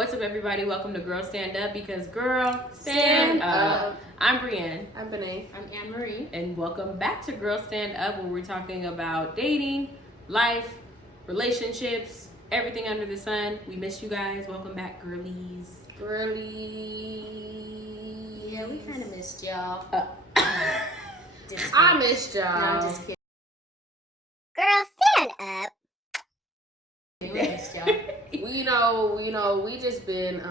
What's up, everybody? Welcome to Girl Stand Up, because girl, stand up. I'm Brienne. I'm Benet. I'm Anne Marie. And welcome back to Girl Stand Up, where we're talking about dating, life, relationships, everything under the sun. We miss you guys. Welcome back, girlies. Girly. Yeah, we kind of missed y'all. I missed y'all. No, I'm just kidding. Girl, stand up. We missed y'all. We just been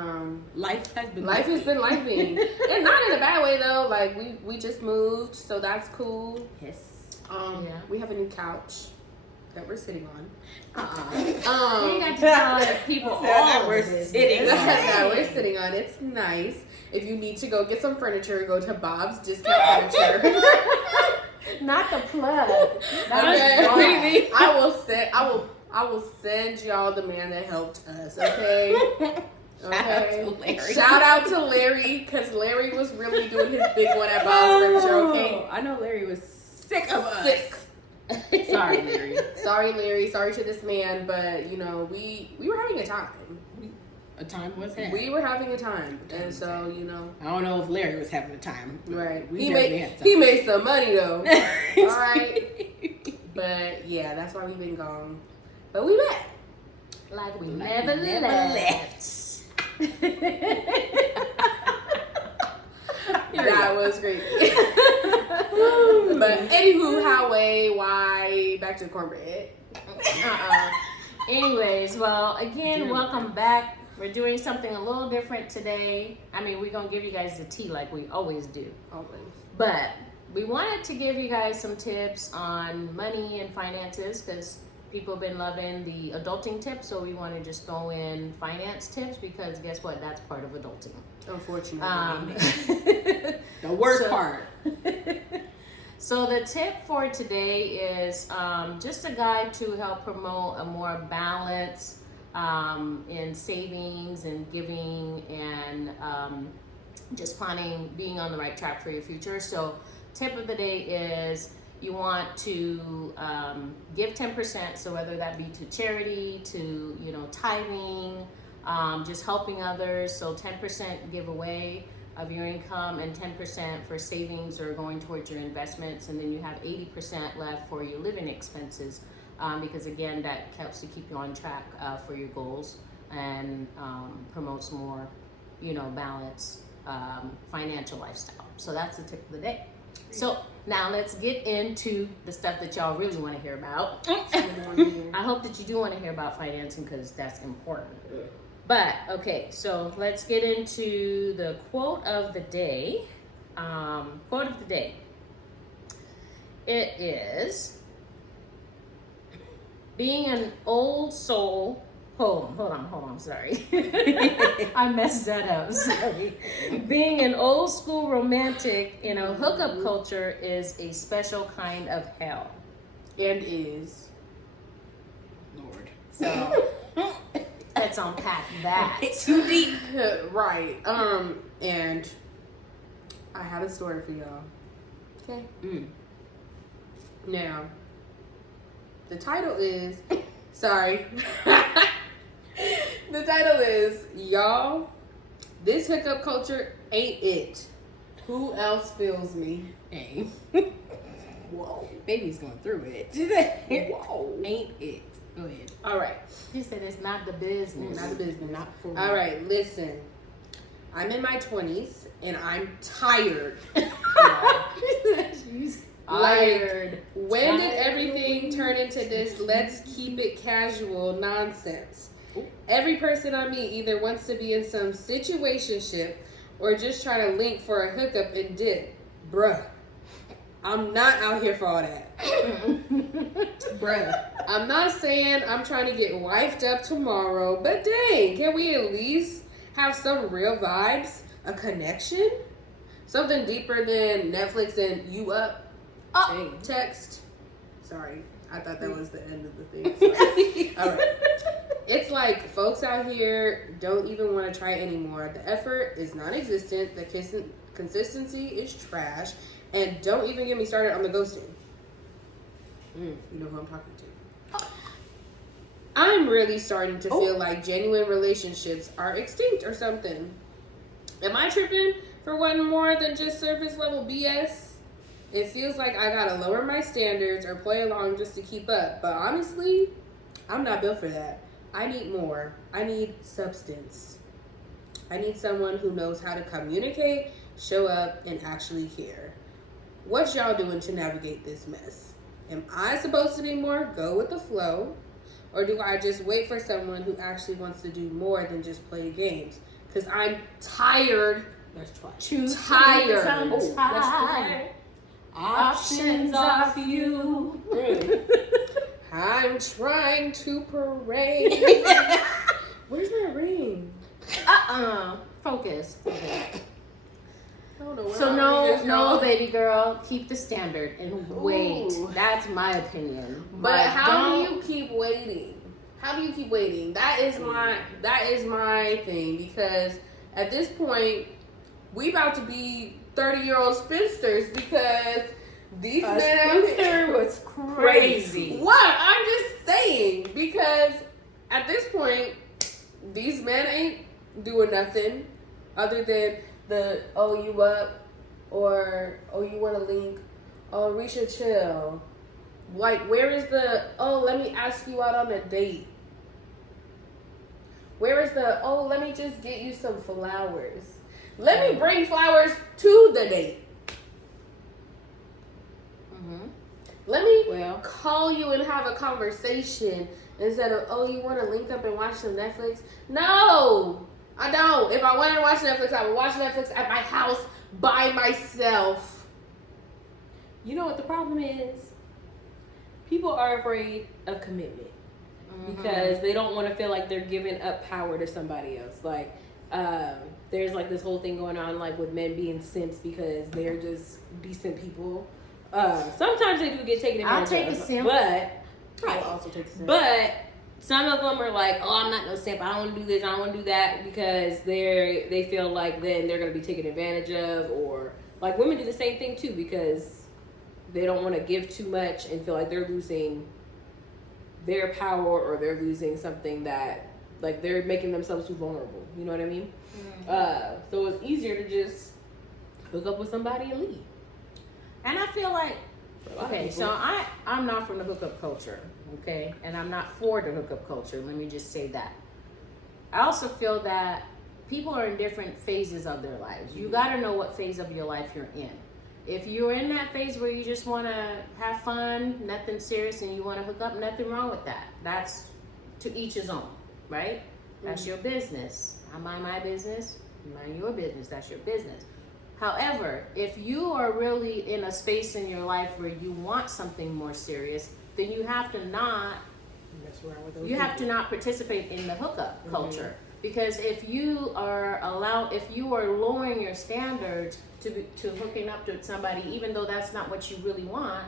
Life has been lifing. And not in a bad way though. Like we just moved, so that's cool. Yes. We have a new couch that we're sitting on. You got to tell people all that we're this. sitting on. That we're sitting on. It's nice. If you need to go get some furniture, go to Bob's Discount Furniture. Not the plug. Okay. I will send y'all the man that helped us, okay? Shout out to Larry, because Larry was really doing his big one at Bob's Furniture, okay? I know Larry was sick of us. Sick. Sorry, Larry. Sorry, Larry. Sorry to this man, but, we were having a time. A time was had. We were having a time, and so, I don't know if Larry was having a time. Right. We He definitely had time. made some money, though. All right. But, yeah, that's why we've been gone. But we met. Like we Like never we never left. That was great. But anywho, why, back to the cornbread. Anyways, well, again, Dear welcome Lord. back. We're doing something a little different today. I mean, we're going to give you guys the tea like we always do. Always. But we wanted to give you guys some tips on money and finances, because people have been loving the adulting tips. So we want to just throw in finance tips, because guess what? That's part of adulting. Unfortunately. The worst So- part. So the tip for today is just a guide to help promote a more balance in savings and giving, and just planning, being on the right track for your future. So tip of the day is you want to give 10%. So whether that be to charity, to tithing, just helping others. So 10% giveaway of your income, and 10% for savings or going towards your investments, and then you have 80% left for your living expenses, because again, that helps to keep you on track for your goals, and promotes more balanced financial lifestyle. So that's the tip of the day. So now let's get into the stuff that y'all really want to hear about. I hope that you do want to hear about financing, because that's important. But, okay, so let's get into the quote of the day. Quote of the day. It is, being an old soul poem. Hold on, sorry. I messed that up, sorry. Being an old school romantic in a hookup culture is a special kind of hell. And is. Lord. So... let's unpack that. It's too deep. Right. And I have a story for y'all. Okay. Now, the title is, sorry. The title is, y'all, this hookup culture ain't it. Who else feels me? Hey. Whoa. Baby's going through it. She said, Whoa. ain't it? Go ahead. All right. She said it's not the business. Not the business. Not for All right, listen. I'm in my 20s and I'm tired. She's Like, when did everything turn into this let's keep it casual nonsense? Every person I meet either wants to be in some situationship or just try to link for a hookup and dip. Bruh, I'm not out here for all that. Bruh, I'm not saying I'm trying to get wifed up tomorrow, but dang, can we at least have some real vibes? A connection? Something deeper than Netflix and you up? Text. Sorry, I thought that was the end of the thing. Sorry. All right. It's like folks out here don't even want to try anymore. The effort is non-existent. The consistency is trash. And don't even get me started on the ghosting. You know who I'm talking to. I'm really starting to feel like genuine relationships are extinct or something. Am I tripping for wanting more than just surface level BS? It feels like I gotta lower my standards or play along just to keep up. But honestly, I'm not built for that. I need more. I need substance. I need someone who knows how to communicate, show up, and actually care. What y'all doing to navigate this mess? Am I supposed to be more go with the flow? Or do I just wait for someone who actually wants to do more than just play games? Because I'm tired. There's twice. Tired. I'm Oh, tired. Options off you. I'm trying to parade. Where's my ring? Focus. Okay. I don't know where So my ring is, no, y'all. baby girl, keep the standard and wait. Ooh. That's my opinion. But how do don't- you keep waiting? How do you keep waiting? That is my thing, because at this point we about to be 30-year-old spinsters because these men was crazy. What? I'm just saying, because at this point these men ain't doing nothing other than the oh you up or oh you want to link, oh we should chill. Like, where is the oh let me ask you out on a date? Where is the oh let me just get you some flowers? Let me bring flowers to the date. Let me call you and have a conversation instead of, oh, you want to link up and watch some Netflix? No, I don't. If I wanted to watch Netflix, I would watch Netflix at my house by myself. You know what the problem is? People are afraid of commitment because they don't want to feel like they're giving up power to somebody else. Like, there's like this whole thing going on, like with men being simps because they're just decent people. Sometimes they do get taken advantage of. I'll take a simp. But I will also take a simp. But some of them are like, oh, I'm not no simp. I don't want to do this. I don't want to do that, because they feel like then they're going to be taken advantage of. Or like women do the same thing too, because they don't want to give too much and feel like they're losing their power, or they're losing something that, like, they're making themselves too vulnerable. You know what I mean? So it's easier to just hook up with somebody and leave. And I feel like, For a lot of okay, people. so I'm not from the hookup culture, okay? And I'm not for the hookup culture, let me just say that. I also feel that people are in different phases of their lives. You gotta know what phase of your life you're in. If you're in that phase where you just wanna have fun, nothing serious, and you wanna hook up, nothing wrong with that. That's to each his own, right? That's your business. I mind my business, you mind your business, that's your business. However, if you are really in a space in your life where you want something more serious, then you have to not participate in the hookup culture. Because if you are lowering your standards to hooking up to somebody, even though that's not what you really want,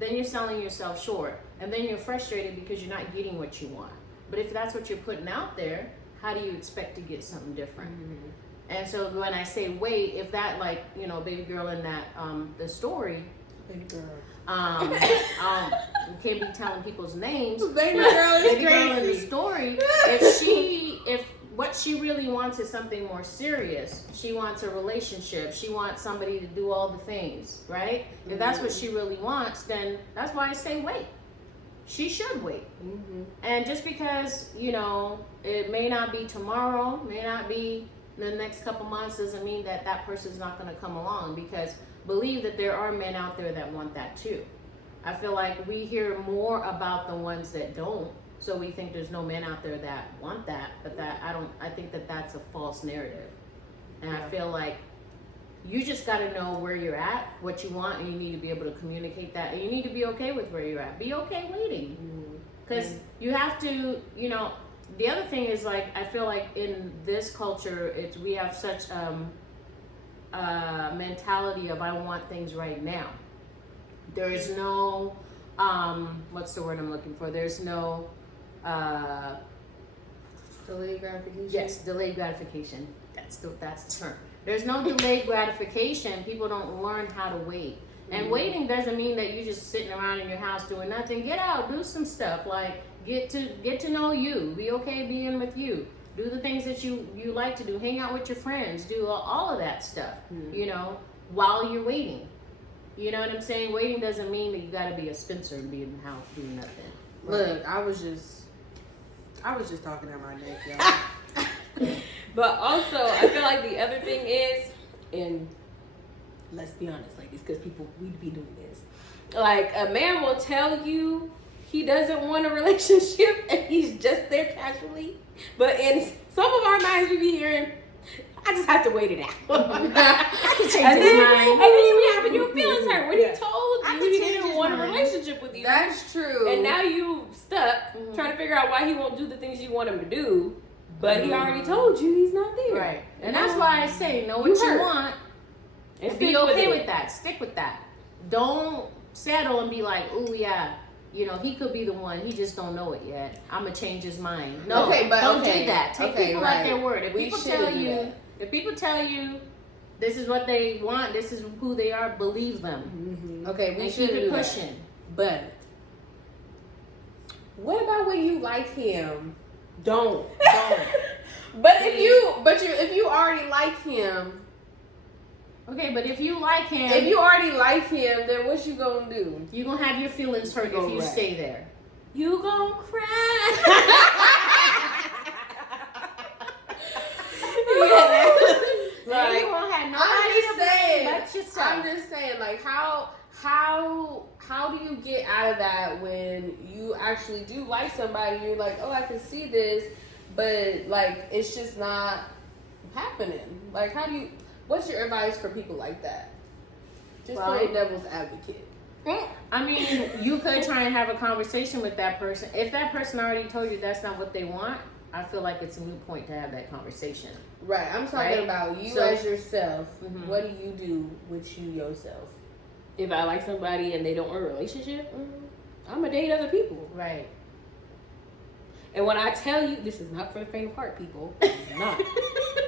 then you're selling yourself short. And then you're frustrated because you're not getting what you want. But if that's what you're putting out there, how do you expect to get something different? And so when I say wait, if that, like, you know, baby girl in that the story, Baby girl. we can't be telling people's names. Baby girl is Baby girl in the crazy. story, if what she really wants is something more serious, she wants a relationship, she wants somebody to do all the things, right? If that's what she really wants, then that's why I say wait. She should wait. And just because, you know, it may not be tomorrow, may not be the next couple months, doesn't mean that that person's not going to come along, because believe that there are men out there that want that too. I feel like we hear more about the ones that don't, so we think there's no men out there that want that, but I think that that's a false narrative. And I feel like you just got to know where you're at, what you want, and you need to be able to communicate that, and you need to be okay with where you're at. Be okay waiting, because you have to, you know. The other thing is, like, I feel like in this culture, we have such mentality of I want things right now. There's no what's the word I'm looking for? There's no Delayed gratification. yes, delayed gratification. That's the term. There's no delayed gratification. People don't learn how to wait. And waiting doesn't mean that you're just sitting around in your house doing nothing. Get out, do some stuff. Like, Get to know you. Be okay being with you. Do the things that you like to do. Hang out with your friends. Do all of that stuff. You know, while you're waiting. You know what I'm saying? Waiting doesn't mean that you got to be a Spencer and be in the house doing nothing. Right? Look, I was just talking at my neck, y'all. But also, I feel like the other thing is, and let's be honest, ladies, because we'd be doing this. Like, a man will tell you he doesn't want a relationship and he's just there casually. But in some of our minds, we be hearing, I just have to wait it out. I can change his mind. And then you be having your feelings hurt when he told I you can he change didn't his want a mind. relationship with you. That's true. And now you stuck trying to figure out why he won't do the things you want him to do. But he already told you he's not there. Right. And that's why I say, know what You you hurt. want. And And be stick okay with it. with that. Stick with that. Don't settle and be like, oh yeah, you know, he could be the one. He just don't know it yet. I'm gonna change his mind. No, Okay, but don't okay. do that. Take Okay, people right. at their word. If We people shouldn't tell do you, that. if people tell you, this is what they want. This is who they are. Believe them. Okay, we And should keep do it that. pushing. But what about when you like him? Don't. But if you already like him, Okay, but if you like him, if you already like him, then what you gonna do? you're gonna have your feelings hurt Go if you right. stay there. You gon' cry. Like, you won't have I'm nobody just to blame saying. but yourself. I'm just saying, like, how do you get out of that when you actually do like somebody? You're like, oh, I can see this, but like, it's just not happening. Like, what's your advice for people like that? Just Well, play devil's advocate. I mean, you could try and have a conversation with that person. If that person already told you that's not what they want, I feel like it's a moot point to have that conversation. Right. I'm talking Right? about you So- as yourself. Mhm. What do you do with you yourself? If I like somebody and they don't want a relationship, I'm gonna date other people. Right. And when I tell you, this is not for the faint of heart, people. It's not.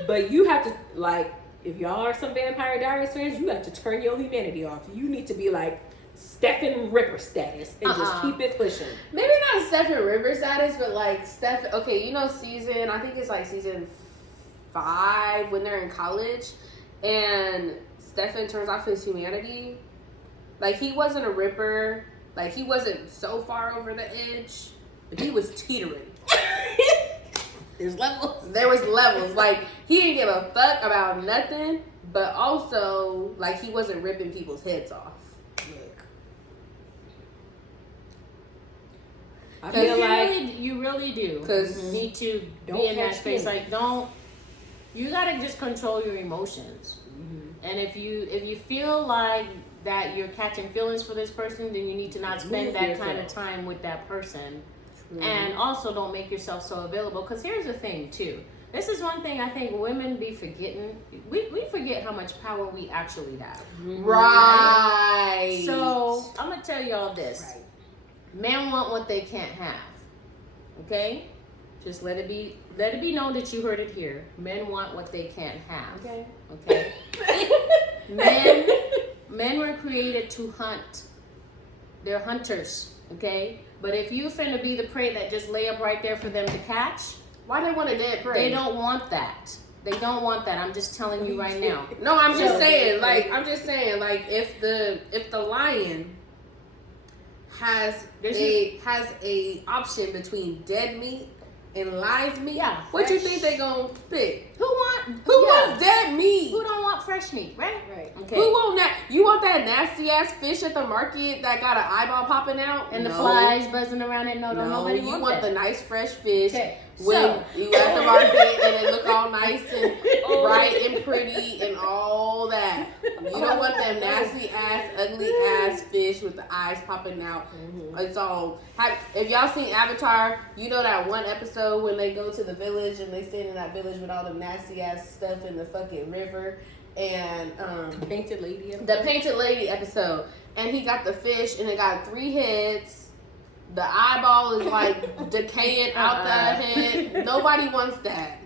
But you have to, like, if y'all are some Vampire Diaries fans, you have to turn your humanity off. You need to be like Stephen Ripper status and just keep it pushing. Maybe not Stephen Rivers status, but like okay, you know, I think it's like season 5 when they're in college, and Stefan turns off his humanity. Like, he wasn't a Ripper, like he wasn't so far over the edge, but he was teetering. There's levels. There was levels. Like, he didn't give a fuck about nothing, but also like he wasn't ripping people's heads off. I Because feel like you really do. 'Cause You need to don't be in that catch space. feelings. Like, you gotta just control your emotions. And if you feel like that you're catching feelings for this person, then you need to not spend Move that kind of yourself. time with that person. And also don't make yourself so available. Because here's the thing too. This is one thing I think women be forgetting. We forget how much power we actually have. Right. So I'm gonna tell y'all this. Right. Men want what they can't have. Okay? Just let it be known that you heard it here. Men want what they can't have. Okay. Okay? Men were created to hunt. They're hunters, okay? But if you finna be the prey that just lay up right there for them to catch, Why they want a dead prey? they don't want that. They don't want that. I'm just telling you right now. No, I'm just So- saying, like, if the lion has a option between dead meat and live meat, Yeah, what you fresh. think they gonna pick? Who Who wants dead meat? Who don't want fresh meat, right? Right. Okay. Who want that? You want that nasty ass fish at the market that got an eyeball popping out And the No. flies buzzing around it? No, don't No, nobody you want want that. the nice fresh fish Okay, when so- you at the market and it look all nice and bright and pretty and all that. You don't want them nasty ass, ugly ass fish with the eyes popping out. It's all. If y'all seen Avatar, you know that one episode when they go to the village and they stand in that village with all the nasty ass stuff in the fucking river and Painted lady. the painted lady episode, and he got the fish and it got 3 heads. The eyeball is like decaying out the head. Nobody wants that.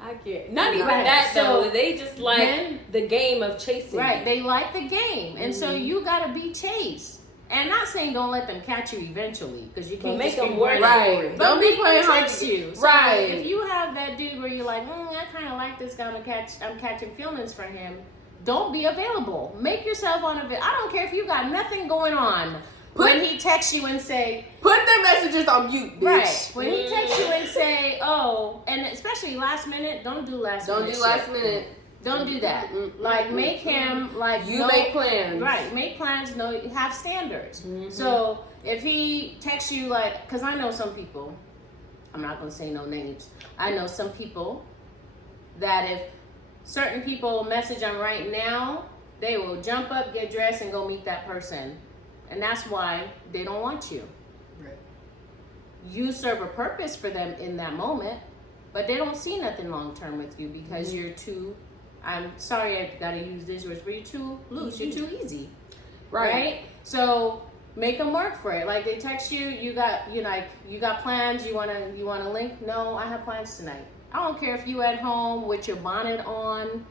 I can't. Not even Right. that though. So, They just like men- the game of chasing. Right, they like the game. And so Mhm. you gotta be chased. And not saying don't let them catch you eventually, because you can't make just be them work right. for it. But Don't be make playing them hard text to you. So right. if you have that dude where you're like, I kind of like this guy, I'm catching feelings for him. Don't be available. Make yourself unavailable. I don't care if you got nothing going on. When he texts you and say, put the messages on mute, bitch. Right. When he texts you and say, oh, and especially last minute, don't do last minute. Don't do last minute. Don't do that. Like, make him, like, you make plans. Right. Make plans, have standards. Mm-hmm. So, if he texts you, like, because I know some people, I'm not going to say no names. I know some people that if certain people message them right now, they will jump up, get dressed, and go meet that person. And that's why they don't want you. Right. You serve a purpose for them in that moment, but they don't see nothing long term with you because you're too, I'm sorry I gotta use these words, but you're too loose, you're too easy. Right? So make them work for it. Like they text you, you got plans, you wanna link? No, I have plans tonight. I don't care if you at home with your bonnet on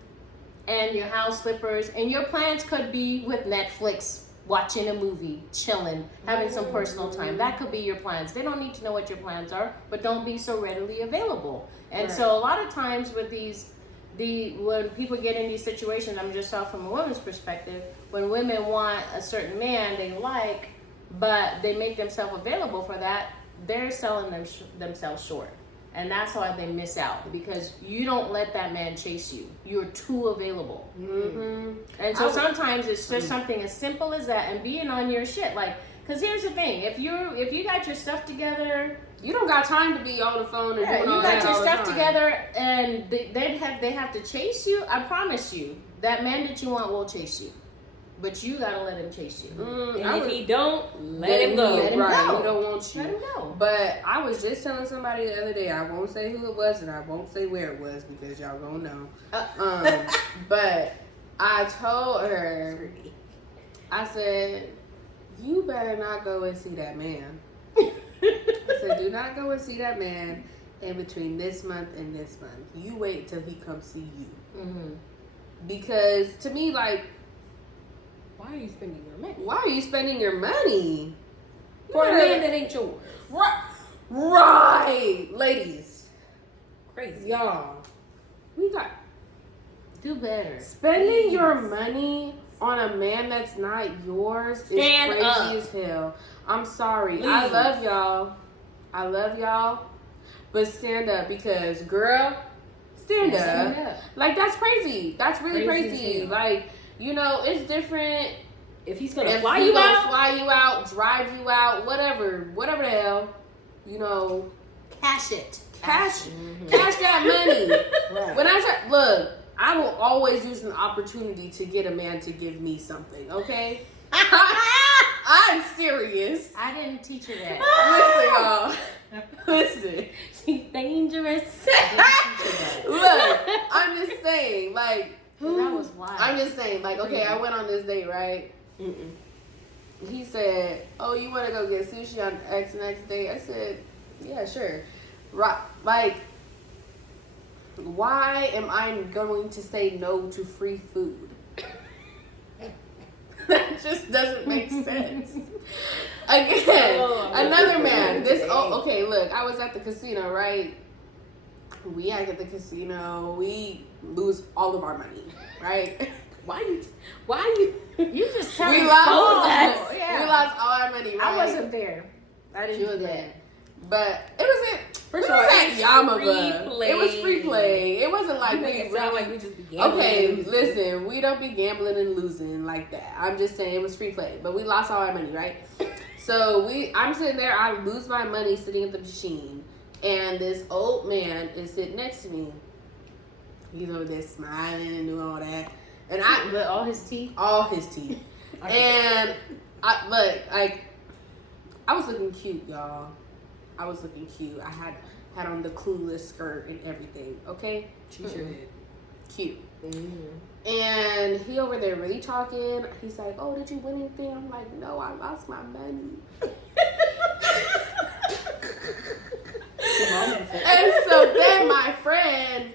and your house slippers, and your plans could be with Netflix, watching a movie, chilling, having some personal time. That could be your plans. They don't need to know what your plans are, but don't be so readily available. And so a lot of times with when people get in these situations, I'm just talking from a woman's perspective, when women want a certain man they like, but they make themselves available for that, they're selling themselves short. And that's why they miss out, because you don't let that man chase you. You're too available. Mm-hmm. And so sometimes it's just something as simple as that, and being on your shit. Like, because here's the thing: if you got your stuff together, you don't got time to be on the phone and doing all you got that your all stuff the time. together, and they have to chase you. I promise you, that man that you want will chase you, but you gotta let him chase you. And if he don't, let him go. Let him right, go. he don't want you. Let him go. But I was just telling somebody the other day, I won't say who it was and I won't say where it was because y'all gonna know. But I told her, I said, you better not go and see that man. I said, do not go and see that man in between this month and this month. You wait till he comes see you. Mm-hmm. Because to me, like, Why are you spending your money? why are you spending your money? For a man that ain't yours. Right. Ladies. Crazy. Y'all. We got Do better. spending your money on a man that's not yours is Stand crazy up. as hell. I'm sorry. I Please. love y'all. But stand up, because girl, stand up. Like, that's crazy. That's really Crazy crazy. as hell. Like, you know, it's different. If he's gonna If fly he you gonna out, fly you out, drive you out, whatever the hell, you know, Cash it. cash that money. right. When look, I will always use an opportunity to get a man to give me something, okay? I'm serious. I didn't teach her that. Listen, y'all. Listen. She's dangerous. Look, I'm just saying, like, That was wild. I'm just saying, like, okay, I went on this date, right? Mm-mm. He said, oh, you want to go get sushi on X next day? I said, yeah, sure. Right, like, why am I going to say no to free food? That just doesn't make sense. Again, another man. Okay, look, I was at the casino, right? We act at the casino. We lose all of our money, right? Why you? You just tell We me lost, all we lost all our money, right? I wasn't there. I didn't She do was that. there. But it wasn't. First We of all, was it's at Yamava. free play. It was free play. It wasn't like You make we it sound really. like we just be gambling. Okay, and listen, we don't be gambling and losing like that. I'm just saying it was free play, but we lost all our money, right? So I'm sitting there, I lose my money sitting at the machine, and this old man is sitting next to me. He's over there smiling and doing all that, and With all his teeth. all his teeth, and I was looking cute, y'all. I was looking cute. I had on the Clueless skirt and everything. Okay, She sure did. cute. Mm-hmm. And he over there really talking. He's like, oh, did you win anything? I'm like, no, I lost my money. And so then my friend,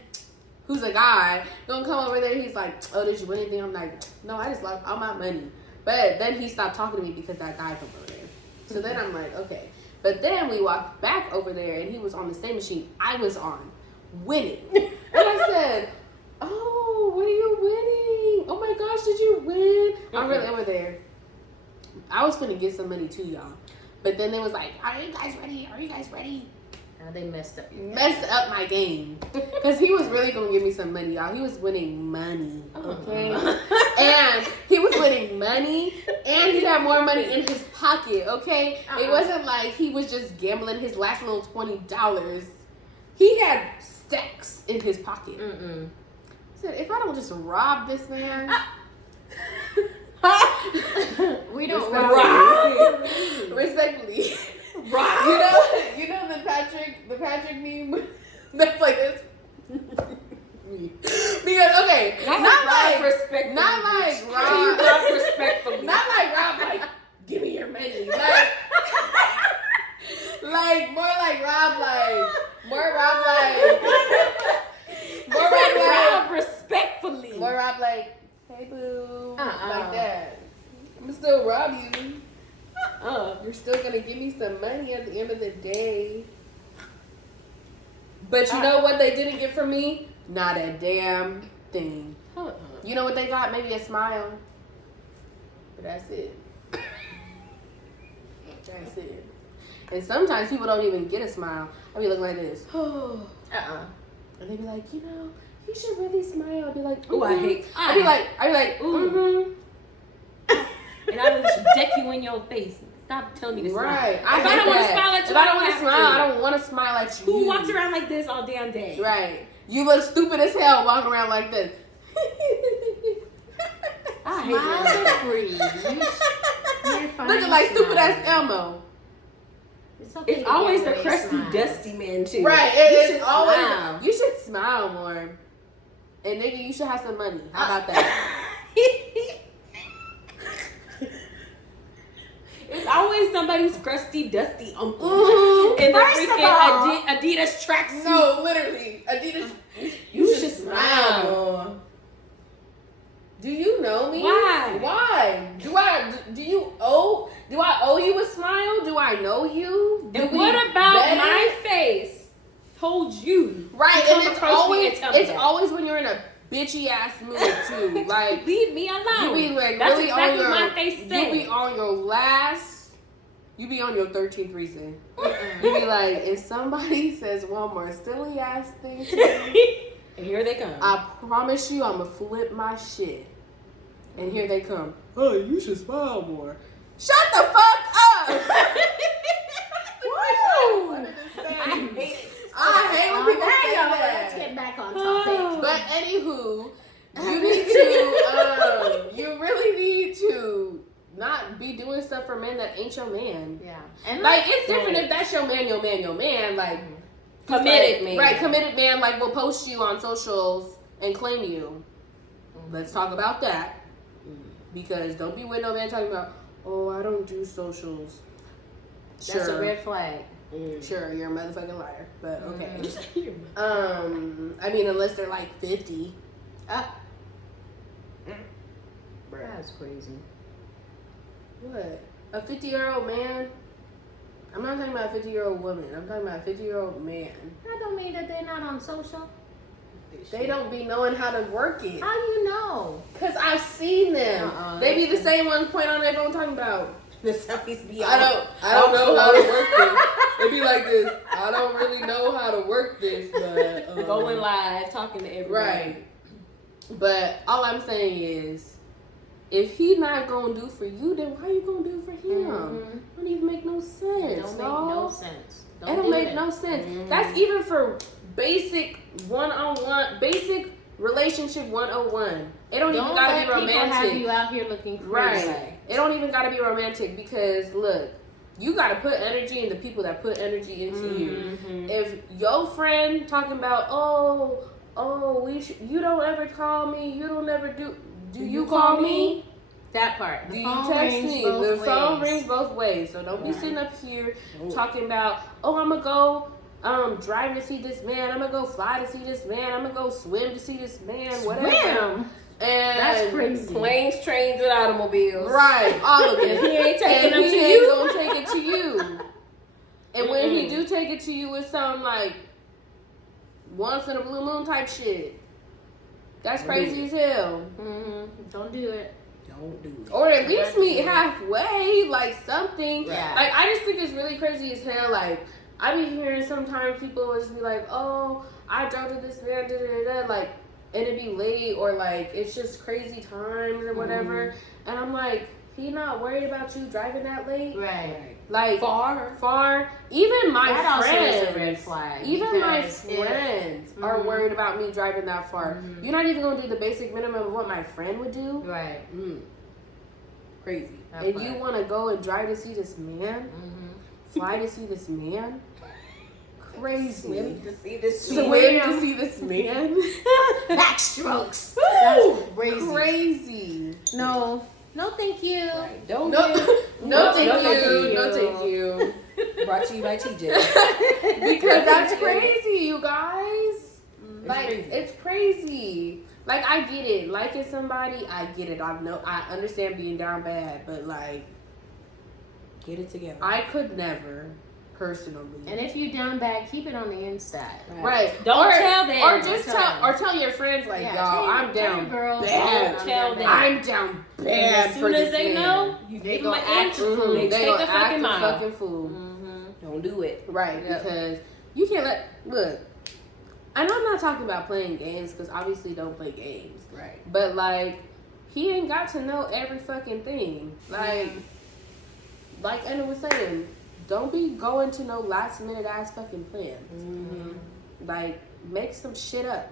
who's a guy, gonna come over there. He's like, oh, did you win anything? I'm like, no, I just lost all my money. But then he stopped talking to me because that guy come over there. So then I'm like, okay. But then we walked back over there and he was on the same machine I was on, winning. And I said, oh, what are you winning? Oh my gosh, did you win? I'm really over there. I was finna get some money too, y'all. But then they was like, are you guys ready? Are you guys ready? They messed up your game. Messed up my game. Because he was really going to give me some money, y'all. He was winning money, okay? And he was winning money, and he had more money in his pocket, okay? It wasn't like he was just gambling his last little $20. He had stacks in his pocket. I said, if I don't just rob this man... We don't rob. Respectfully. Rob. You know the Patrick meme that's like this. Because okay, not like respectfully. Not like How Rob. do you rob respectfully? Not like Rob. Like give me your money. Like more like Rob. Like more Rob. Like more Rob. Rob respectfully. More Rob. Like hey boo. Like that. I'm gonna still rob you. You're still gonna give me some money at the end of the day. But you know what they didn't get from me? Not a damn thing. You know what they got? Maybe a smile. But that's it. That's it. And sometimes people don't even get a smile. I be looking like this. And they be like, you know, you should really smile. I'll be like, ooh, I hate. I'll be like, ooh. And I will just deck you in your face. Stop telling me to smile. Right. If I don't want to smile at you, if I don't want to smile, I don't want to smile at you. Who walks around like this all damn day? Right. You look stupid as hell walking around like this. I hate you. Free. You're fine. Looking like stupid ass Elmo. It's, okay It's always the to crusty, smile. dusty man too. Right. You should always. smile. You should smile more. And nigga, you should have some money. How about that? It's always somebody's crusty, dusty uncle in the freaking Adidas tracksuit. No, literally. Adidas. You should smile more. Do you know me? Why? Why? Do I owe you a smile? Do I know you? And what about my face told you? Right, to come and it's approach me and tell me that? always when you're in a bitchy ass mood too. Like leave me alone. you be like That's really exactly on your, what my face says. You be on your last. You be on your 13th reason. You be like, if somebody says one more silly ass thing to me, and here they come. I promise you, I'ma flip my shit. And here they come. Oh, you should smile more. Shut the fuck up! Woo! I hate when people say that. Let's get back on topic. But anywho, you need to, you really need to not be doing stuff for men that ain't your man. Yeah. And Like, it's different if that's your man. Like, Committed man. Right, committed man, like, will post you on socials and claim you. Let's talk about that. Because don't be with no man talking about, oh, I don't do socials. that's a red flag. Sure, you're a motherfucking liar. But okay. I mean, unless they're like 50. That's crazy. What? A 50-year-old man? I'm not talking about a 50-year-old woman. I'm talking about a 50-year-old man. That don't mean that they're not on social. They don't be knowing how to work it. How you know? Because I've seen them. They be the same ones point on their phone talking about. The selfies be I don't know how to work this. They be like this. I don't really know how to work this, but going live, talking to everybody. right. But all I'm saying is, if he not gonna do for you, then why you gonna do for him? Don't even make no sense. It don't make no sense. It don't make no sense. That's even for basic one-on-one, basic relationship 101. It don't even gotta be romantic. Have you out here looking crazy. Right. It don't even gotta be romantic because look, you gotta put energy in the people that put energy into you. If your friend talking about, you don't ever call me, you don't ever do you call me? That part. Do you text me? The phone rings both ways. So don't be sitting up here talking about, I'm gonna go drive to see this man. I'm gonna go fly to see this man. I'm gonna go swim to see this man. Whatever. Swim? And That's crazy. Planes, trains, and automobiles. Right, all of it. He ain't taking them and to he you. ain't gonna take it to you. And when he do take it to you, it's some like once in a blue moon type shit. That's crazy as hell. Don't do it. Don't do it. Or at least meet halfway, like something. Yeah. Like I just think it's really crazy as hell. Like I be hearing sometimes people will just be like, "Oh, I drove to this man, da da da," like, and it be late or like it's just crazy times or whatever. And I'm like, he not worried about you driving that late, Right. like Far. Even my That also friends, is a red flag. even my because if- friends are worried about me driving that far. You're not even gonna do the basic minimum of what my friend would do. Right. Crazy. That And part. you want to go and drive to see this man, fly to see this man. Crazy. Swim to see this Swim man. to see this man. Backstrokes. That's crazy. Crazy. No, thank you. Right. Don't No, get no, thank no, you. No, thank you. brought to you by TJ. Because that's crazy, you guys. It's Like crazy. it's crazy. Like I get it. Liking somebody, I get it. I understand being down bad, but like Get it together. I could never, personally. And if you down bad, keep it on the inside. Right. Don't or, tell them. Or just Don't tell tell or tell your friends like, Yeah, y'all, tell your- I'm tell your down girls, bad. don't tell them. I'm down And bad as for soon as this they man. know, you They give them an gonna act inch. the fool. They They take gonna a fucking act mile. a fucking fool. Don't do it. Right, Yep. because you can't look, and I'm not talking about playing games because obviously don't play games. Right. But like he ain't got to know every fucking thing. Like Anna was saying, don't be going to no last minute ass fucking plans. Like make some shit up.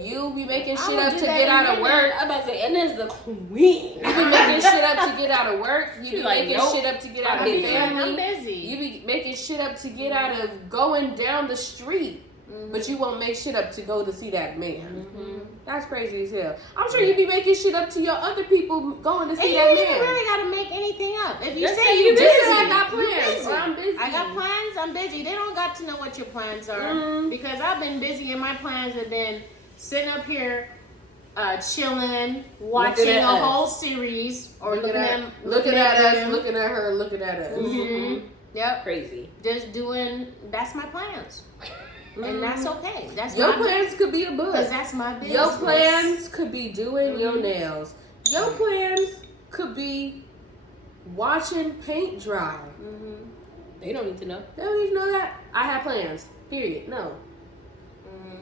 You be making shit would up do to that get out in of a work. I'm about to say, Anna's the queen. You be making shit up to get out of work. You be like, making nope. shit up to get out I'm of busy. family. I'm busy. You be making shit up to get out of going down the street. But you won't make shit up to go to see that man. That's crazy as hell. I'm sure you be making shit up to your other people going to see And you that ain't man. really gotta make anything up. If you Just say you just busy, say I got you plans. busy. Or I'm busy. I got plans. I'm busy. They don't got to know what your plans are because I've been busy in my plans and then sitting up here, chilling, watching at a us. whole series or looking at us, them. looking at her, looking at us. Yep. Crazy. Just doing. That's my plans, and that's okay. That's Your my plans could be a book. because that's my business. Your plans could be doing your nails. Your plans could be watching paint dry. They don't need to know. They don't even know that. I have plans. Period. No.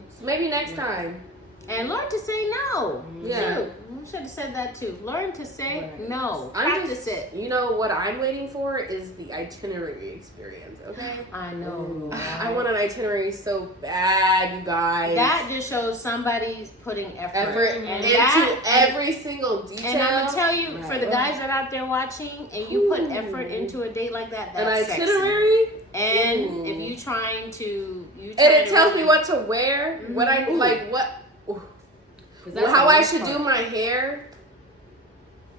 So maybe next time. And learn to say no. Yeah. Shoot, I should have said that too. Learn to say no. I'm Practice it. You know what I'm waiting for is the itinerary experience. Okay. I know. I want an itinerary so bad, you guys. That just shows somebody's putting effort. effort And into that- every single detail. And I'm gonna tell you, for Right. the guys that are out there watching, and you put effort into a date like that, an that's sexy. itinerary. And Ooh. if you trying to, And it tells me what to wear, what I like, what. How I should do my hair.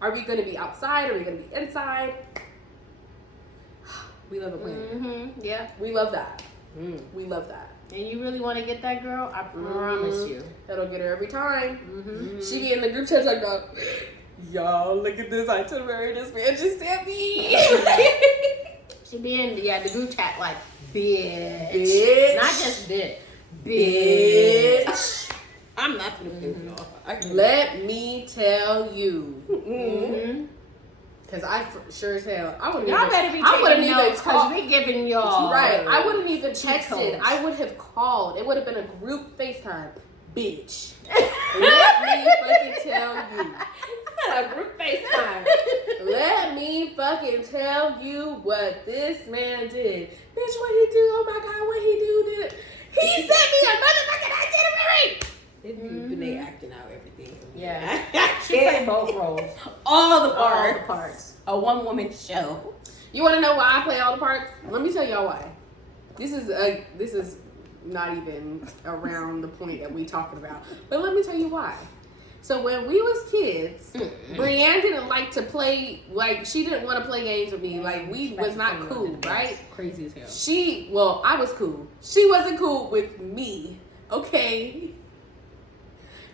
Are we going to be outside? Are we going to be inside? We love a plan. Yeah. We love that. We love that. And you really want to get that girl? I promise you. That'll get her every time. She be in the group chat like, y'all, look at this itinerary this man just sent me. She be in the group chat like, bitch. Bitch. Not just bitch. Bitch. I'm not gonna pick y'all. I can Let me tell you. Because I sure as hell, I wouldn't Y'all even, better be I wouldn't taking even notes call. because we giving y'all. Right. I wouldn't even cheat texted. codes. I would have called. It would have been a group FaceTime. Bitch. Let me fucking tell you. a group FaceTime. Let me fucking tell you what this man did. Bitch, what he do? Oh my God, what he do? Did he sent me a motherfucking itinerary? They acting out everything. For me. Yeah. She played both roles. All the All parts. the parts. A one-woman show. You want to know why I play all the parts? Let me tell y'all why. This is not even around the point that we talking about. But let me tell you why. So when we was kids, Brienne didn't like to play, like, she didn't want to play games with me. Like, we was not cool, right? Crazy as hell. I was cool. She wasn't cool with me, okay?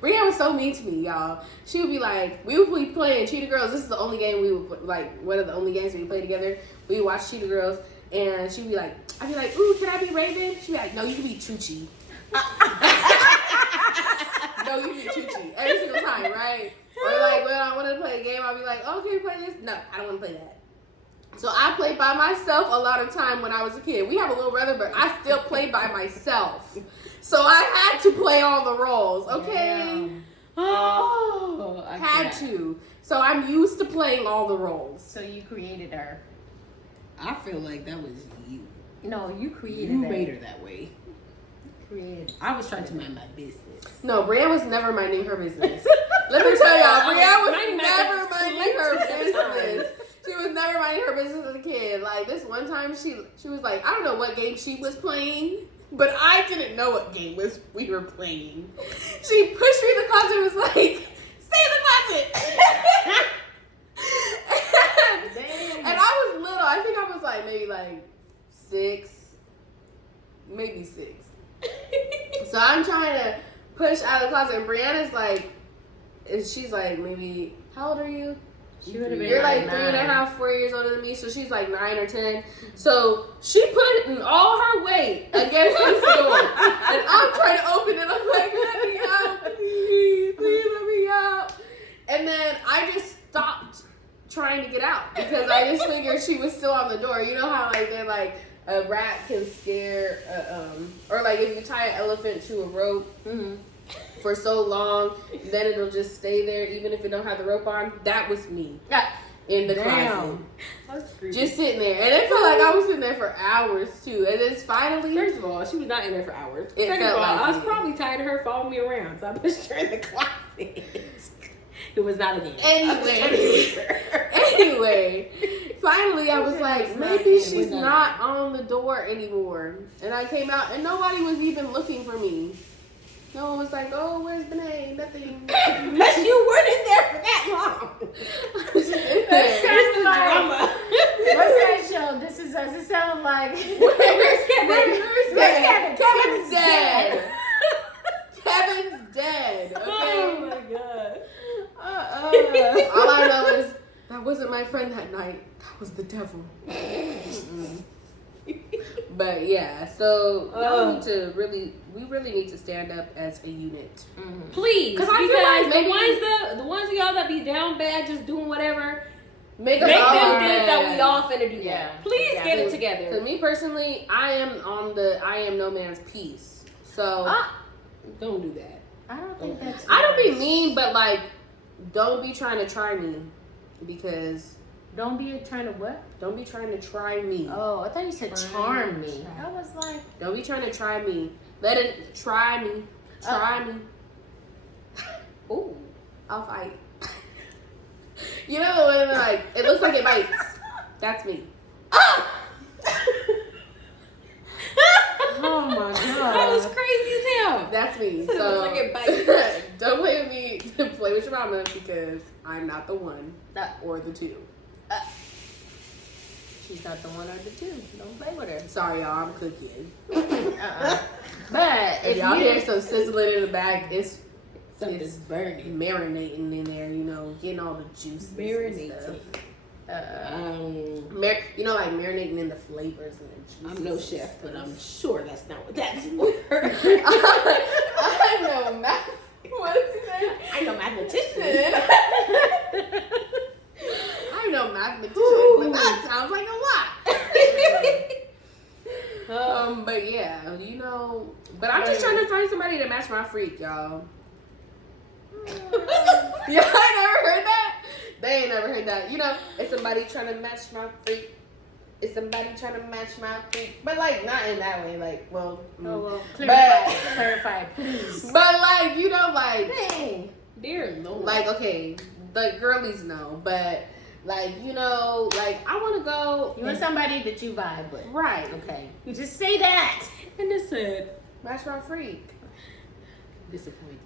Brienne was so mean to me, y'all. She would be like, we would be playing Cheetah Girls. This is the only game we would play, like, one of the only games we play together. We would watch Cheetah Girls, and she'd be like, I'd be like, ooh, can I be Raven? She'd be like, no, you can be Chuchi. No, you can be Chuchi. Every single time, right? Or like when I wanted to play a game, I'd be like, oh, can you play this? No, I don't want to play that. So I played by myself a lot of time when I was a kid. We have a little brother, but I still played by myself. So I had to play all the roles, okay? Oh, I had can't. to. So I'm used to playing all the roles. So you created her. I feel like that was you. No, you created You her. made her that way. Created. I was trying to mind my business. No, Brienne was never minding her business. Let me tell y'all, Brienne was Minding my never business minding her plenty of business. She was never minding her business as a kid. Like this one time, she was like, I don't know what game she was playing, but I didn't know what game we were playing. She pushed me in the closet and was like, stay in the closet. and I was little. I think I was like maybe like 6, maybe 6. So I'm trying to push out of the closet, and Brianna's like, and she's like maybe, how old are you? She would have been You're like 9. 3.5, 4 years older than me, so she's like 9 or 10. So she put in all her weight against this door, and I'm trying to open it. I'm like, let me out, please let me out. And then I just stopped trying to get out because I just figured she was still on the door. You know how like they're like a rat can scare, or like if you tie an elephant to a rope. Mm-hmm. For so long, then it'll just stay there even if it don't have the rope on. That was me in the closet. That's creepy. Just sitting there. And it felt like I was sitting there for hours too. And then finally, First of all, she was not in there for hours. It Second felt of all, like I was it. probably tired of her following me around, so I pushed her in the closet. It was not a game. Anyway, finally I was like, maybe she's not on the door anymore. And I came out and nobody was even looking for me. No one was like, oh, where's Benet? Nothing. But you weren't in there for that long. I was just in there. Sounds like Drama. what's that show? This is us. It sounds like Where's Kevin? Where's Kevin? Kevin's dead. Kevin's dead. Okay. Oh my god. All I know is that wasn't my friend that night. That was the devil. But yeah, so y'all need to we really need to stand up as a unit. Please, Because because I feel like the maybe- the ones of y'all that be down bad, just doing whatever, Make make us all them look think that bad. we all finna do Yeah. that. Please Yeah. get it To together. me personally, I am no man's peace. So Don't do that. I don't think that's. I don't be mean, but like, don't be trying to try me, because Don't be trying to what? don't be trying to try me. Oh, I thought you said charm me. I was like, Don't be trying to try me. Let it try me. Try me. Ooh, I'll fight. You know when like it looks like it bites. That's me. oh my That was god. crazy as hell. That's me. It looks So like it bites. don't play with me. Play with your mama because I'm not the one or the two. She's not the one or the two. Don't play with her. Sorry, y'all. I'm cooking. But If if y'all you hear some sizzling in the back, it's Something's burning. marinating in there. You know, getting all the juices. Marinating. And stuff. uh, You know, like marinating in the flavors and the juices. I'm no and chef, stuff. but I'm sure that's not what that's for. I know math. What is his name? I know mathematician. I know mathematician, but that sounds like a lot. But yeah, you know. But I'm just trying to find somebody to match my freak, y'all. Y'all ain't never heard that? They ain't never heard that. You know, it's somebody trying to match my freak. It's somebody trying to match my freak. But like, not in that way. Like, well, clarify, please. but like, you know, like, Dang. Dear Lord. like, okay, the girlies know, but like, you know, like, I want to go. You want somebody that you vibe with. Right. Okay. You just say that. And it said Match my freak. disappointing.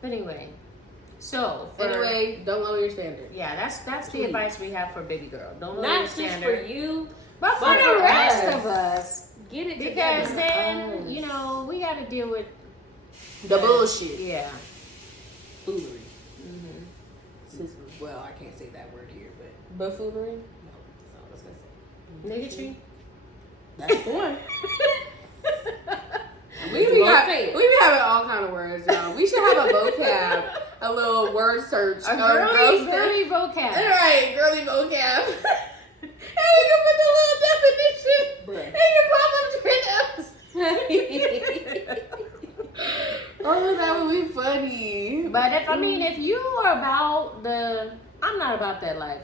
But anyway, so Anyway, don't lower your standard. yeah, that's the Please. advice we have for baby girl. Don't lower Not your just standard, for you, but for but the for rest us. of us. get it Because together. then, you know, we got to deal with The bullshit. Yeah. Foolery. Mm-hmm. Well, I can't say that word here, but Buffoonery. no, that's not what I was gonna say. Niggatry. That's the one. We be having all kind of words, y'all. We should have a vocab, a little word search. A girl girly vocab. Right, girly vocab. And we can put the little definition. Bruh. And you probably Oh, that would be funny. But if you are about I'm not about that life.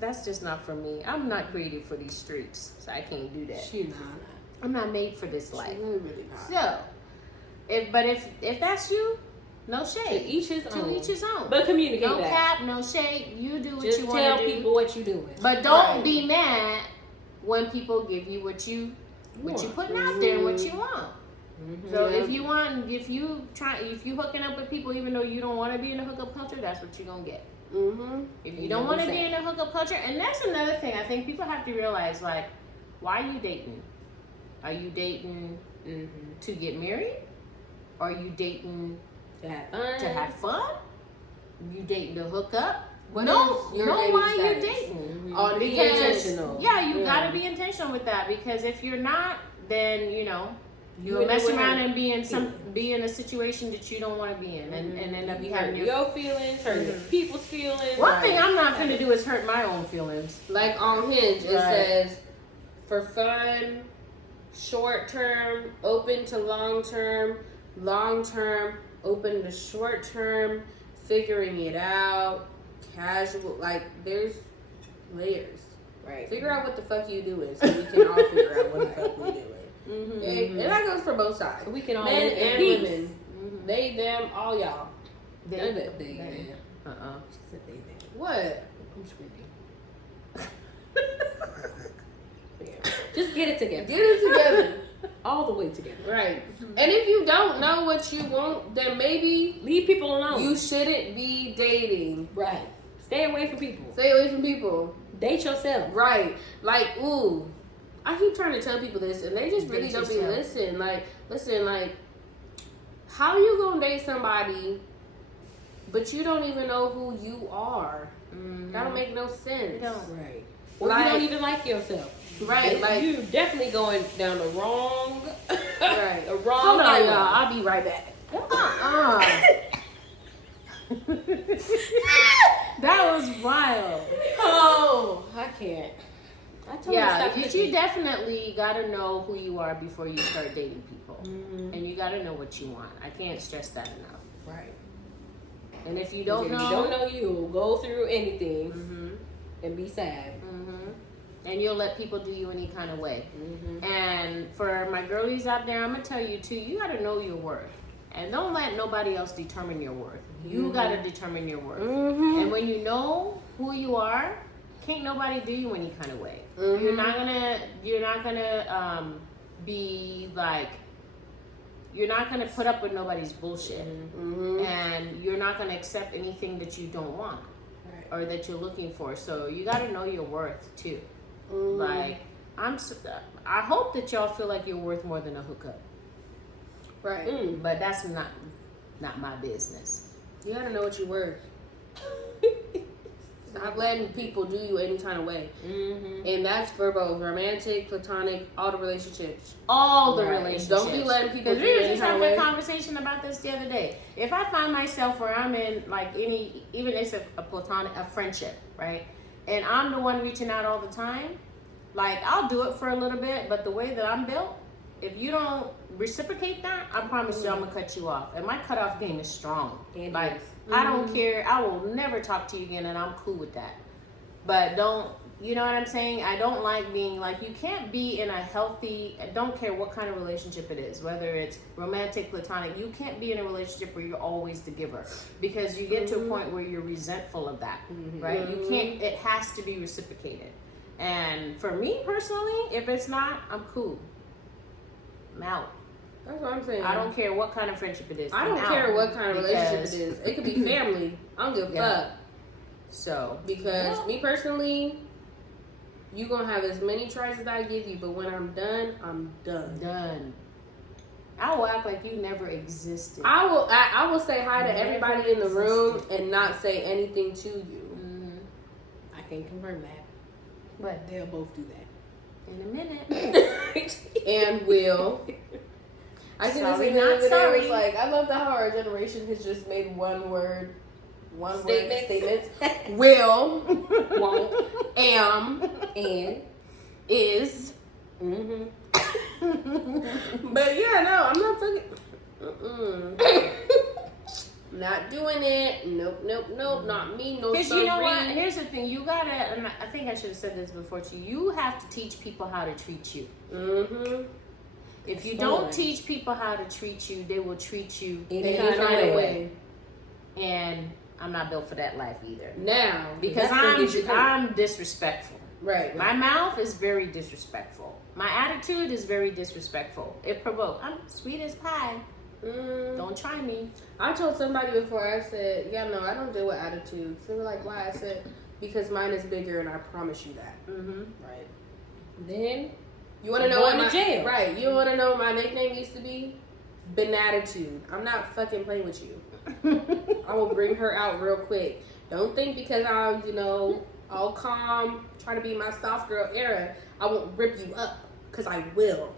That's just not for me. I'm not created for these streets, so I can't do that. She's not. I'm not made for this life. She's really not. So, if that's you, no shade. To each his To own. each his own. But communicate No that. cap, no shade. You do what Just you tell want to do. people what you're doing. But don't Right. be mad when people give you what you putting out there and what you want. So Yeah. if you hooking up with people even though you don't want to be in the hookup culture, that's what you're gonna get. Mm-hmm. If you don't want to be in the hookup culture, and that's another thing I think people have to realize, like, why are you dating? Are you dating to get married? Are you dating To have fun. to have fun? You dating to hook up? What know is your dating why you're status? dating. Oh, Be Because- intentional. Yeah, you gotta be intentional with that, because if you're not, then you'll end up mess with around hurt. and be in a situation that you don't want to be in, and end up You having hurt your feelings, hurt the people's feelings. One thing I'm not gonna do is hurt my own feelings. Like on Hinge, it Right. says for fun, short term, open to long term, open to short term, figuring it out, casual. Like there's layers. Right. Figure out what the fuck you doing, so we can all figure out what the fuck we doing. Okay? And that goes for both sides. So we can all Men live in and peace. women. They, them, all y'all. They- None of that they. they- She said they. What? I'm screaming. Yeah. Just get it together. Get it together. All the way together. Right. And if you don't know what you want, then maybe Leave people alone. you shouldn't be dating. Right. Stay away from people. Stay away from people. Date yourself. Right. Like, ooh. I keep trying to tell people this, and they just really Date don't be yourself. listen, like, how you gonna date somebody, but you don't even know who you are? That don't make no sense. It don't. Right. Or Like- you don't even like yourself. Right, like, You're definitely going down the wrong, right. the wrong Hold on, highway. y'all. I'll be right back. That was wild. Oh, I can't. I told Yeah, her to you stop definitely gotta know who you are before you start dating people, Mm-hmm. and you gotta know what you want. I can't stress that enough. Right. And if you If don't you know, don't know, you'll go through anything Mhm. and be sad. and you'll let people do you any kind of way. Mm-hmm. And for my girlies out there, I'm gonna tell you too, you gotta know your worth. And don't let nobody else determine your worth. You gotta determine your worth. Mm-hmm. And when you know who you are, can't nobody do you any kind of way. Mhm. You're not gonna be like, you're not gonna put up with nobody's bullshit. Mm-hmm. And you're not gonna accept anything that you don't want Right. or that you're looking for. So you gotta know your worth too. Mm-hmm. Like, I hope that y'all feel like you're worth more than a hookup, Right. but that's not my business. You gotta know what you're worth. Stop letting people do you any kind of way. Mm-hmm. And that's for both romantic, platonic, all the relationships. All the Right. relationships. Don't be letting people Because do we you were any just kind of having a way. conversation about this the other day. If I find myself where I'm in like even if it's a platonic, a friendship, right? And I'm the one reaching out all the time, like I'll do it for a little bit, but the way that I'm built, if you don't reciprocate that, I promise you I'm gonna cut you off. And my cutoff game is strong. And Like yes. I don't care. I will never talk to you again, and I'm cool with that. But don't, you know what I'm saying? I don't like being like, you can't be in a healthy, I don't care what kind of relationship it is, whether it's romantic, platonic, you can't be in a relationship where you're always the giver, because you get to a point where you're resentful of that, right? You can't, it has to be reciprocated. And for me personally, if it's not, I'm cool. I'm out. That's what I'm saying. I don't care what kind of friendship it is. I don't care what kind of relationship it is. It could be family. I don't give a fuck. So Because me personally, you gonna have as many tries as I give you, but when I'm done, I'm done. Done. I will act like you never existed. I will say hi to Never everybody in the room existed. and not say anything to you. I can confirm that. But They'll both do that. in a minute. And will. I can Sorry, just not sorry. was like, I love how our generation has just made one word statements. Will, Won't, am, and is. mm-hmm. But yeah, no, I'm not fucking. Not doing it. Nope. Not me. No. Because you know what? Here's the thing. You gotta. And I think I should have said this before to you. You have to teach people how to treat you. Mm-hmm. If you don't teach people how to treat you, they will treat you Any kind of way. And I'm not built for that life either. Now, Because I'm disrespectful. right. My mouth is very disrespectful. My attitude is very disrespectful. It provoked. I'm sweet as pie. Don't try me. I told somebody before, I said, yeah, no, I don't deal with attitudes. They were like, why? I said, because mine is bigger and I promise you that. Right. Then You want to know going what to jail. Right. You want to know what my nickname used to be? Benattitude. I'm not fucking playing with you. I will bring her out real quick. Don't think because I'm, all calm, trying to be my soft girl era, I won't rip you up. Because I will.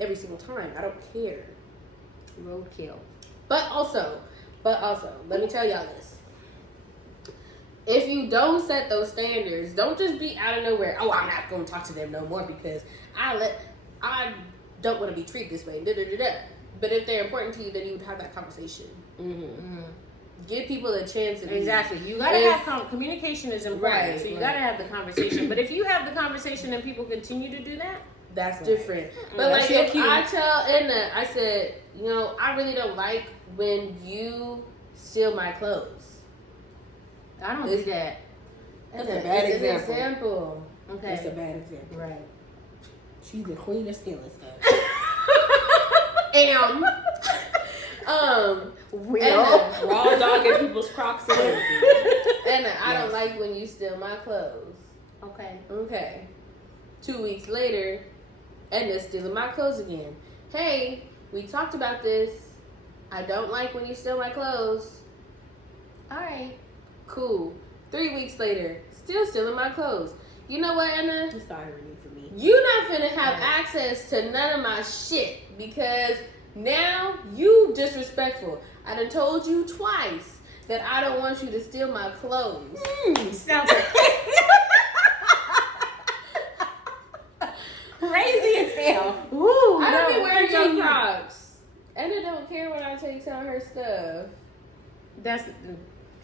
Every single time. I don't care. Roadkill. But also, let me tell y'all this. If you don't set those standards, don't just be out of nowhere. Oh, I'm not going to talk to them no more because I don't want to be treated this way. But if they're important to you, then you would have that conversation. Give people a chance. Exactly. You gotta have communication is important. Right, so you right. gotta have the conversation. But if you have the conversation and people continue to do that, That's different. But That's like if your cue. I tell Edna, I said, I really don't like when you steal my clothes. I don't do that. That's a bad It's an example. example. Okay. That's a bad example. Right. She's the queen of stealing stuff. Edna, Raw dogging people's Crocs and everything. Edna, I Yes. don't like when you steal my clothes. Okay. Okay. 2 weeks later, Edna's stealing my clothes again. Hey, we talked about this. I don't like when you steal my clothes. Alright. Cool. 3 weeks later, still stealing my clothes. You know what, Edna? It's the irony for me. You not finna have access to none of my shit because now you disrespectful. I done told you twice that I don't want you to steal my clothes. Sounds like Crazy as hell. woo. I don't be wearing your continue. Crocs. Edna don't care when I take some of her stuff. That's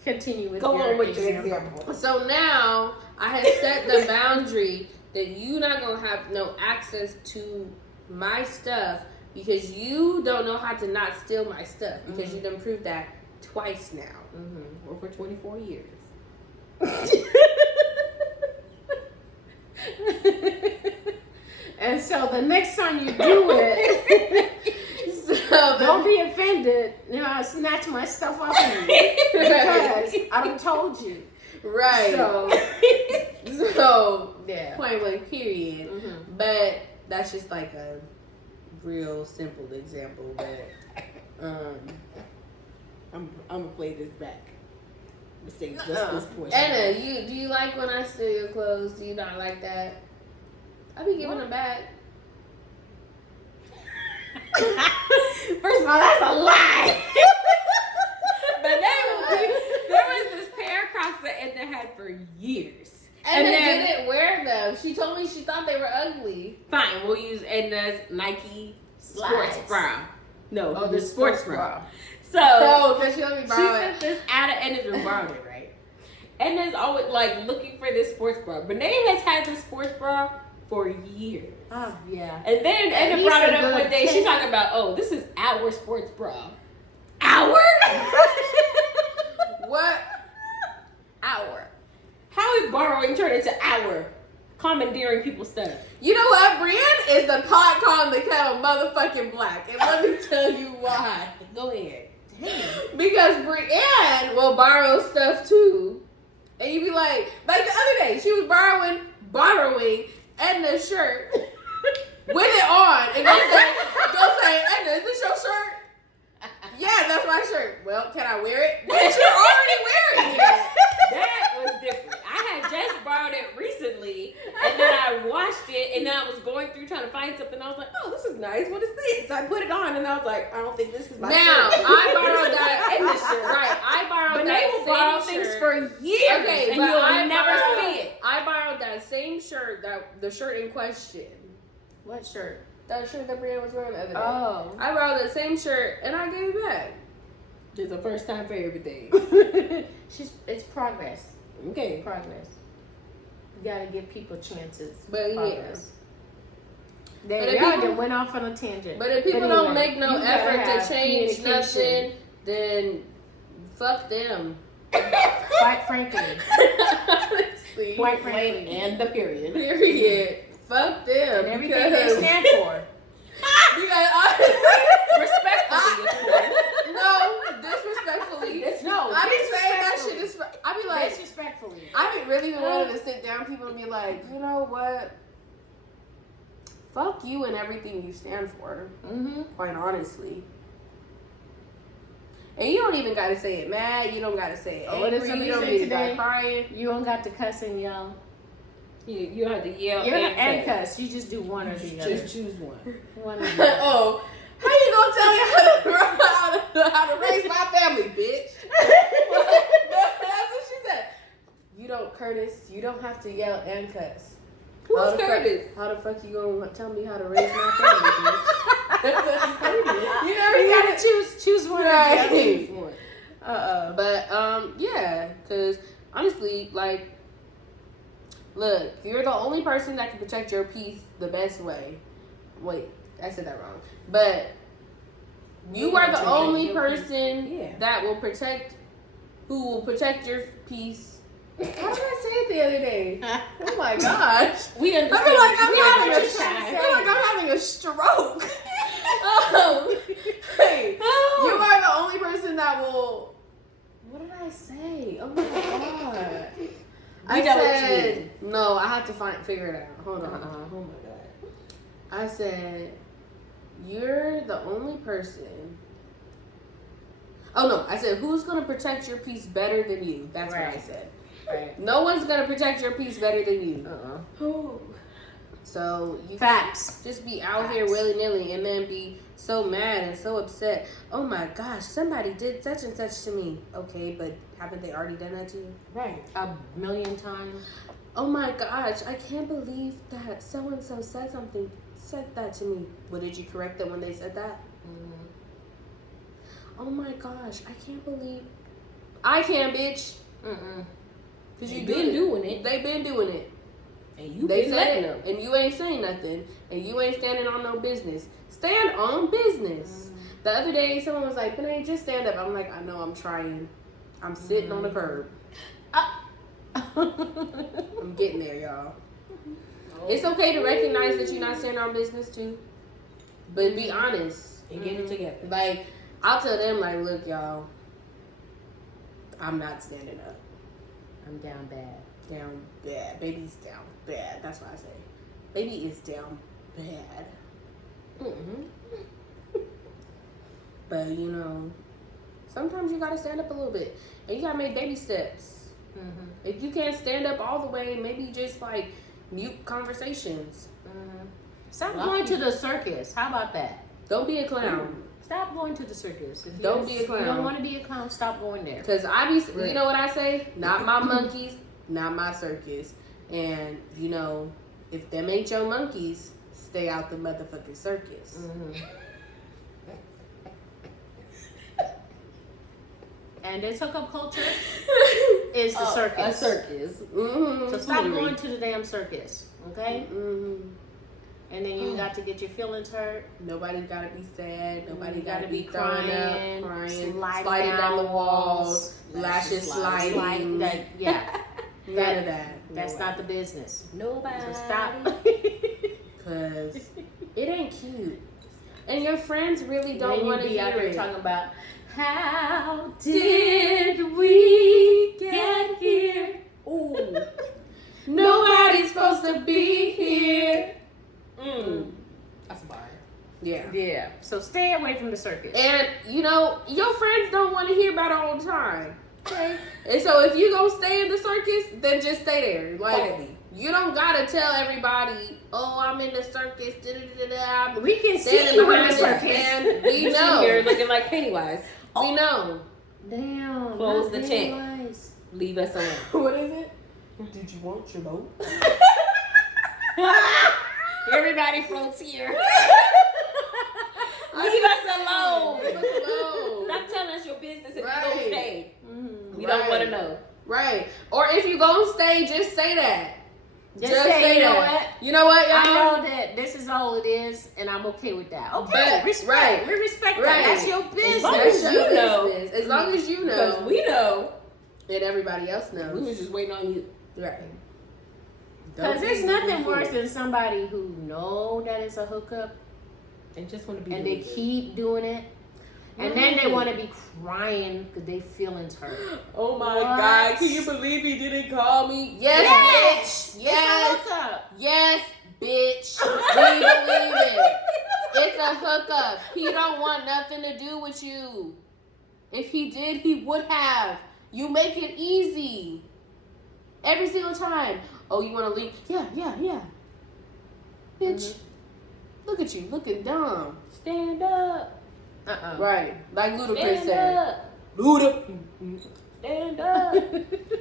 continue with Go your on with your example. example. So now I have set the boundary that you not gonna have no access to my stuff because you don't know how to not steal my stuff because you done proved that twice now. Or for 24 years. And so the next time you do it, So don't be offended. I snatch my stuff off of you because I done told you. right. So Yeah. point blank period. But that's just like a real simple example. But I'm gonna play this back. Let's say just this portion. Anna, do you like when I steal your clothes? Do you not like that? I be giving them back. First of all, that's a lie. But there was this pair of Crocs that Edna had for years. And then they didn't wear them. She told me she thought they were ugly. Fine, we'll use Edna's Nike sports Slides. bra. No, Oh, the the sports sports bra. bra. So Oh, because she let me she borrow took it. this out of Edna's room, borrowed it, right? Edna's always like looking for this sports bra. Renee has had this sports bra for years. Oh, yeah. And then Edna least brought it a up good one day. 10. She's talking about, oh, this is our sports bra. Our? What? Our. How is borrowing turned into our commandeering people's stuff. You know what? Brienne is the pot calling the kettle motherfucking black. And let me tell you why. Go ahead. Because Brienne will borrow stuff too. And you be like the other day, she was borrowing Edna's shirt with it on. And go say, Edna, is this your shirt? Yeah, that's my shirt. Well, can I wear it? Bitch, you're already wearing it. That was different. I had just borrowed it recently, and then I washed it, and then I was going through trying to find something. I was like, oh, this is nice. What is this? I put it on, and I was like, I don't think this is my shirt. I borrowed that in the shirt. Right, I borrowed But that they will borrow things shirt. for years, Okay, and but you'll never see it. I borrowed that same shirt, the shirt in question. What shirt? That shirt that Brienne was wearing the other day. Oh. I borrowed that same shirt, and I gave it back. There's a first time for everything. It's progress. Okay. Progress. You gotta give people chances. But progress. But There if you people- went off on a tangent. But if people don't make no you gotta effort have to change communication. nothing, then fuck them. Quite frankly. Honestly. Quite frankly. And the period. Period. Fuck them. And everything they stand for. Because honestly, Respectfully, of course. no, disrespectfully. No, I be saying that shit. I be like, disrespectfully. I be really been wanting to sit down people and be like, you know what? Fuck you and everything you stand for. Mm-hmm. Quite honestly. And you don't even gotta say it mad. You don't gotta say it Oh, what did angry. somebody You don't say need to today? die crying. You don't got to cuss and yell. You have to yell And cuss. You just do one or the other. Just choose one. One or the other. Oh, how you gonna tell me how to raise my family, bitch? That's what she said. You don't, Curtis. You don't have to yell and cuss. Who's Curtis? How the fuck you gonna tell me how to raise my family, bitch? That's what she told me. You know, You gotta choose one or the other. Right. But yeah, because honestly, like, look, you're the only person that can protect your peace the best way. Wait, I said that wrong. But you are the only person that will protect, who will protect your peace. How did I say it the other day? Oh my gosh. We I understand. feel like I I'm having a stroke. Oh, hey, you are the only person that will. What did I say? Oh my god. I know what you said no. I have to figure it out. Hold on. Oh my god. I said you're the only person. Oh no! I said who's gonna protect your peace better than you? That's what I said. Right. No one's gonna protect your peace better than you. Oh. So you Facts. can't just be out here willy nilly and then be so mad and so upset. Oh my gosh, somebody did such and such to me. Okay, but haven't they already done that to you? Right. A million times. Oh my gosh, I can't believe that so and so said that to me. Well, did you correct them when they said that? Mm-hmm. Oh my gosh, I can't believe. I can, bitch. Mm-mm. Cause They you been doing it. They been doing it. And you They been said letting it, them. and you ain't saying nothing, and you ain't standing on no business. Stand on business. The other day, someone was like, "Benet, just stand up." I'm like, I know, I'm trying. I'm sitting on the curb. I'm getting there, y'all. It's okay to recognize that you're not standing on business too, but be honest And get it together. Like, I'll tell them, like, look, y'all, I'm not standing up. I'm down bad. Down bad. Baby's down bad. That's what I say. Baby is down bad. But, you know, sometimes you gotta stand up a little bit. And you gotta make baby steps. If you can't stand up all the way, maybe just, like, mute conversations. Stop going to the circus. How about that? Don't be a clown. Stop going to the circus. If Don't be a If you don't clown. want to be a clown, stop going there. Because you know what I say? Not my monkeys, not my circus. And, you know, if them ain't your monkeys, stay out the motherfucking circus. And this hookup culture is the circus. A circus. So stop going to the damn circus, okay? And then you got to get your feelings hurt. Nobody's gotta be sad. Nobody You gotta be crying, crying, sliding sliding down the walls, walls, lashes sliding. Yeah. None of that. That's not the business. Nobody. So stop. Cause it ain't cute. And your friends really don't want to be out hear there it. talking about how did we get here? Ooh. Nobody's supposed to be here. That's a bar. Yeah. Yeah. So stay away from the circus. And you know, your friends don't want to hear about it all the time. Okay. And so if you gonna stay in the circus, then just stay there. Like Quietly. you don't gotta tell everybody, oh, I'm in the circus. Da-da-da-da-da. We can see Standing you in behind the this circus. man. We You sit know. here looking like Pennywise. We know. Damn. Close not the tent. Pennywise. Leave us alone. What is it? Did you want your boat? Everybody floats here. Leave us alone. Leave us alone. Stop telling us your business if Right. you don't stay. Mhm. We don't want to know. Right. Or if you gonna stay, just say that. Just say, you know that. what? You know what, y'all? I know that this is all it is, and I'm okay with that. Okay, But- respect. right. We respect Right. that. That's your long business. as That's you your know. business. As long as you Because know, we know. and everybody else We knows. was just waiting on you. Right. Because Don't there's be nothing fooled. worse than somebody who know that it's a hookup And just want to be and they doing it. keep doing it, and then they want to be crying because they feelings hurt. Oh my What? God! Can you believe he didn't call me? Yes, Yes! bitch. Yes, It's a hookup. yes, bitch. We believe it. It's a hookup. He don't want nothing to do with you. If he did, he would have. You make it easy. Every single time. Oh, you want to leave? Yeah. Bitch, look at you, looking dumb. Stand up. Right, like Ludacris Stand said. up. Luda. Stand up.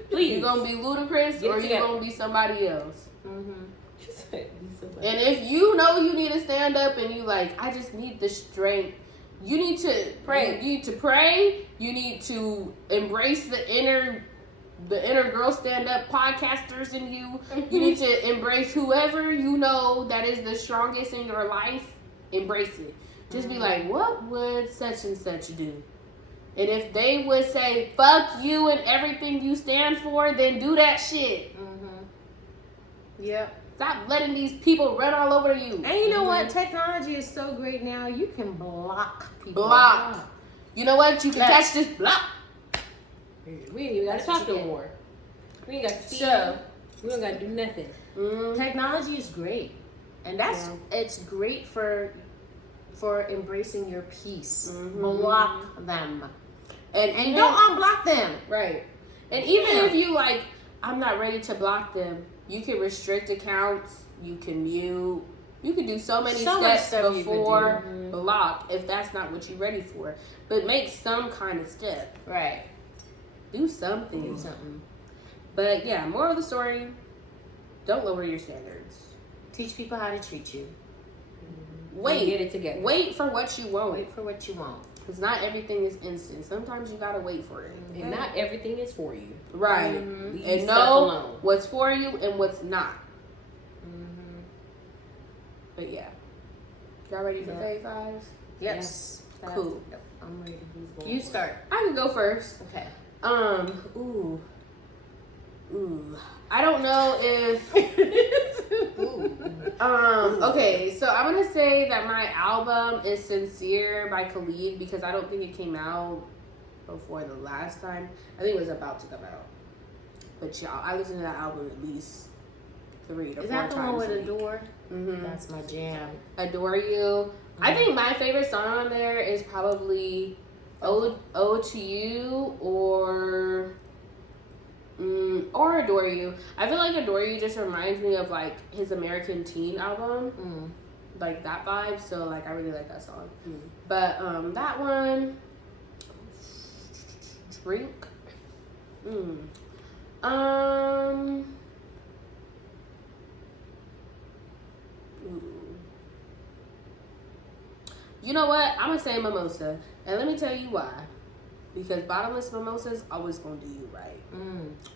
Please. You gonna be Ludacris Get it or you together. gonna be somebody else? Mhm. And if you know you need to stand up and you like, I just need the strength. You need to Pray. You need to pray. You need to embrace the inner girl stand up podcasters in you. You need to embrace whoever you know that is the strongest in your life. Embrace it. Just be like, what would such and such do? And if they would say, fuck you and everything you stand for, then do that shit. Mhm. Yep. Stop letting these people run all over you. And you know what? Technology is so great now. You can block people. Block. You know what? You can Yes. catch this block. We ain't even got to That's what talk you no get. more. We ain't got to see So- you. We don't got to do nothing. Technology is great, and it's great for embracing your peace. Mhm. Block them, And and don't unblock them. right. And even Yeah. if you like, I'm not ready to block them. You can restrict accounts. You can mute. You can do so many So much steps stuff you could before do. Mhm. block if that's not what you're ready for. But make some kind of step. Right. Do something. Do something. But yeah, moral of the story: don't lower your standards. Teach people how to treat you. Wait. Get it together. Wait for what you want. Wait for what you want. Because not everything is instant. Sometimes you gotta wait for it. And not everything is for you. Right. Mhm. Leave And stuff know alone. what's for you and what's not. Mhm. But yeah. Y'all ready for Yeah. Fave Fives? Yes. Cool. I'm ready. Who's You start. I can go first. Okay. Ooh. I don't know if okay, so I'm gonna say that my album is Sincere by Khalid because I don't think it came out before the last time. I think it was about to come out. But y'all, I listen to that album at least 3 to 4 Is that times the one with a week. Adore? Mm-hmm. That's my jam. Adore You. I think my favorite song on there is probably Ode to You or Adore You. I feel like Adore You just reminds me of like his American Teen album, like that vibe. So like I really like that song. But that one, Drink. You know what? I'm gonna say Mimosa, and let me tell you why. Because bottomless mimosas always gonna do you right.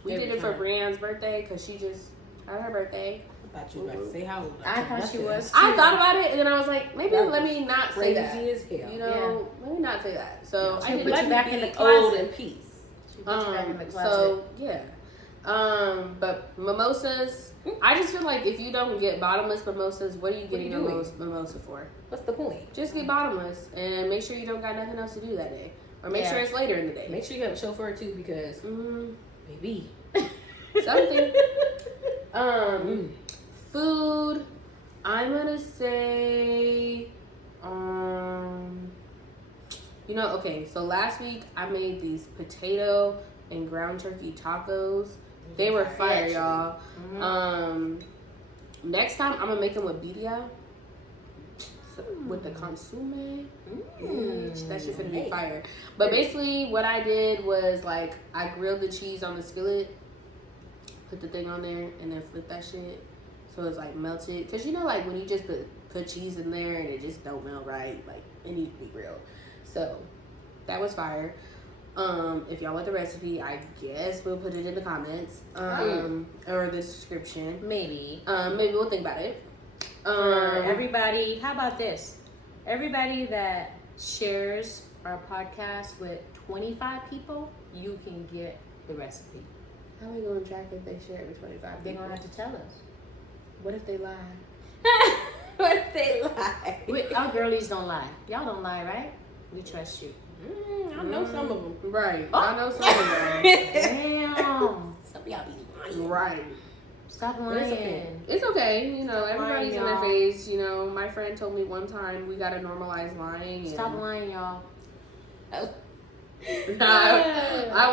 We Every did it for time. Brianne's birthday because she just had her birthday. I thought you were about to say how old. I thought she was. I thought about it and then I was like, maybe That let was me not say crazy that. as hell. You know, let me not say that. So Yeah. I She'll did put let you me back be in the Old closet. in peace. She put you back in the closet. So yeah. But mimosas, I just feel like if you don't get bottomless mimosas, what are you getting a mimosa for? What's the point? Just get bottomless and make sure you don't got nothing else to do that day. Or make sure it's later in the day. Make sure you have a chauffeur too, because maybe something. Food, I'm gonna say, okay, so last week I made these potato and ground turkey tacos. They were fire, y'all. Next time I'm gonna make them with birria. With the consomme. That shit's gonna be fire. But basically what I did was like I grilled the cheese on the skillet, put the thing on there, and then flip that shit so it's like melted. Cause like when you just put cheese in there and it just don't melt right, like it needs to be grilled. So that was fire. If y'all want the recipe, I guess we'll put it in the comments or the description. Maybe we'll think about it. For everybody, how about this? Everybody that shares our podcast with 25 people, you can get the recipe. How are we going to track if they share it with 25 people? They're going to have to tell us. What if they lie? What if they lie? Our girlies don't lie. Y'all don't lie, right? We trust you. I know some of them. Right. Oh. I know some of them. Damn. Some of y'all be lying. Right. Stop But lying. it's okay. Everybody's in their y'all. face. My friend told me one time we got to normalize lying. Stop lying, y'all. I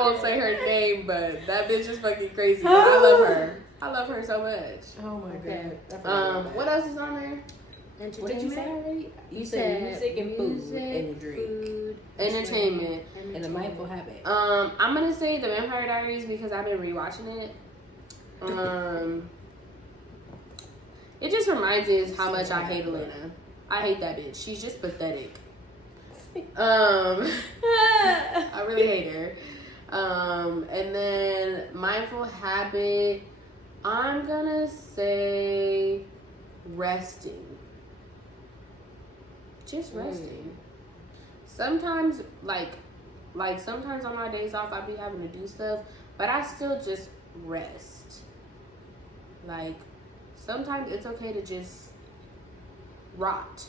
won't say her name, but that bitch is fucking crazy. But I love her. I love her so much. Oh my Okay. god. What else is on there? What did you say already? You said music and food and drink. Food, Entertainment. And a mindful habit. I'm gonna say The Vampire Diaries because I've been rewatching it. It just reminds me of how much I hate Elena. I hate that bitch. She's just pathetic. I really hate her. And then mindful habit, I'm gonna say resting. Just resting. Sometimes, like sometimes on my days off, I be having to do stuff, but I still just rest. Like, sometimes it's okay to just rot.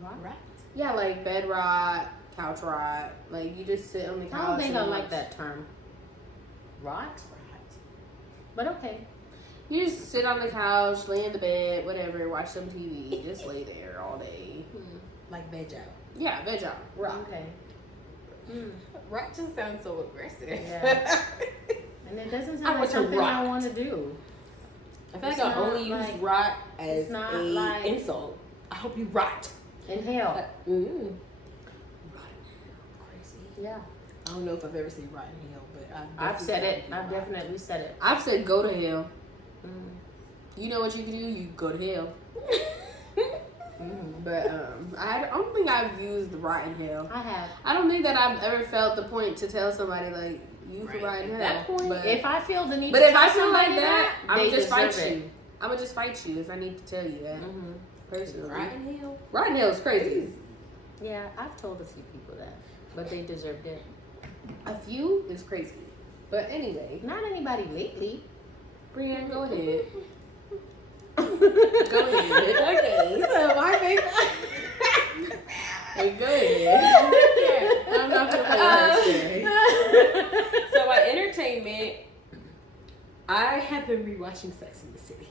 Right. Yeah, like bed rot, couch rot. Like, you just sit on the couch. I don't think I and like watch- that term. Rot? But okay. You just sit on the couch, lay in the bed, whatever, watch some TV, just lay there all day. Like veg out. Yeah, veg out, rot. Okay. Rot just sounds so aggressive. Yeah. And it doesn't I sound like want to something I rot. want to do. I feel It's like I not only use like- rot as it's not a like- insult. I hope you rot. Inhale. Rot in hell. Crazy. Yeah. I don't know if I've ever seen rot in hell, but I've said it. I've I've definitely said it. I've said go to hell. Mm. You know what you can do? You go to hell. But I don't think I've used the rot in hell. I have. I don't think that I've ever felt the point to tell somebody like you can rot in hell. At that point, but If I feel the need but to if tell I feel like somebody that, I'm they gonna just fight deserve it. you. I'm gonna just fight you if I need to tell you that. Personally, rot in hell. rot in hell is crazy. Yeah, I've told a few people that, but they deserved it. A few is crazy. But anyway, Not anybody lately. Brianne, go ahead. Go ahead. Okay. So my favorite. Hey, go ahead. I'm not gonna play with her today. So my entertainment, I have been rewatching Sex in the City.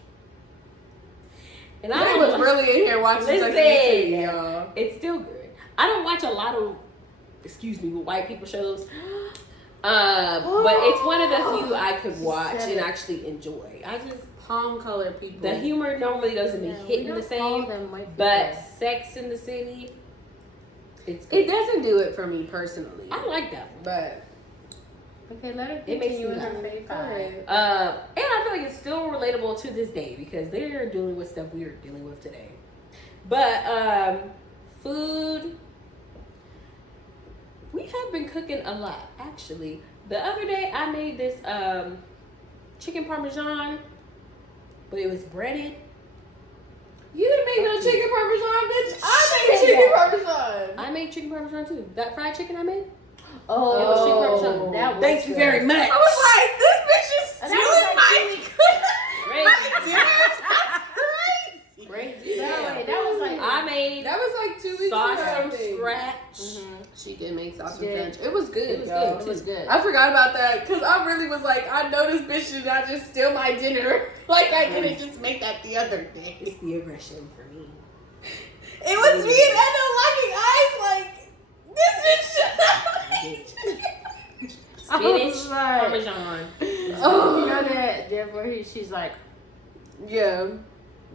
And I was really in here watching Sex and the City, y'all. It's still good. I don't watch a lot of, white people shows. But it's one of the few I could watch and actually enjoy. I just, Palm colored people. the humor normally doesn't be hitting the same, but Sex in the City, it's good. It doesn't do it for me personally. I like that one. But Okay, let her It makes continue me in her laugh. fave go five. ahead. And I feel like it's still relatable to this day because they're dealing with stuff we are dealing with today. But food, we have been cooking a lot actually. The other day I made this chicken parmesan, but it was breaded. You didn't make no chicken parmesan, bitch. I made chicken parmesan. I made chicken parmesan too. That fried chicken I made. Oh, It was chicken parmesan. that was Thank you good. very much. I was like, this sauce from thing. scratch. She did make sauce from She did. scratch. It was good. It was y'all. good. It was good. I forgot about that because I really was like, I know this bitch did not just steal my dinner. Like I didn't just make that the other day. It's the aggression for me. It was me and Edna locking eyes like, this bitch should not. Spinach, like- Parmesan. Oh. You know that where she's like, Yeah.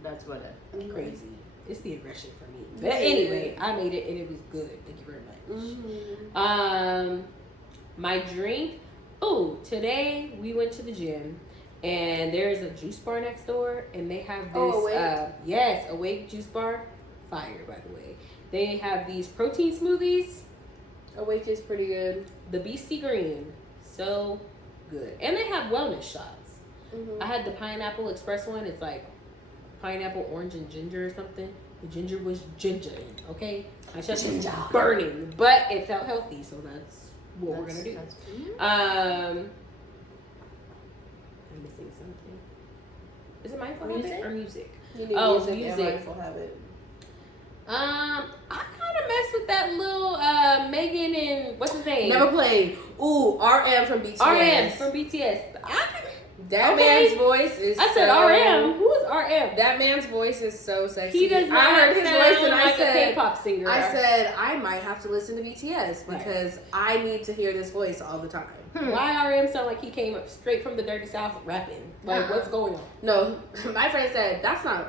that's what it. Crazy. It's the aggression for me. But anyway, I made it and it was good. Thank you very much. My drink. Oh, today we went to the gym and there's a juice bar next door and they have this. Awake? Awake juice bar. Fire, by the way. They have these protein smoothies. Awake is pretty good. The Beastie Green. So good. And they have wellness shots. I had the pineapple express one. It's like pineapple, orange, and ginger or something. The ginger was ginger, okay? My chest was burning, but it felt healthy, so that's what we're gonna do. I'm missing something. Is it mindful habit or music? You need Oh, music. music. And mindful habit. I kind of messed with that little Megan and what's his name? Never played. Ooh, RM from BTS. RM from BTS. That Okay. man's voice is. I said so, RM. Who is RM? That man's voice is so sexy. He does not I heard his sound voice and like I a said, K-pop singer. I said I might have to listen to BTS Right. because I need to hear this voice all the time. Why RM sound like he came up straight from the dirty south rapping? Like, what's going on? No, my friend said that's not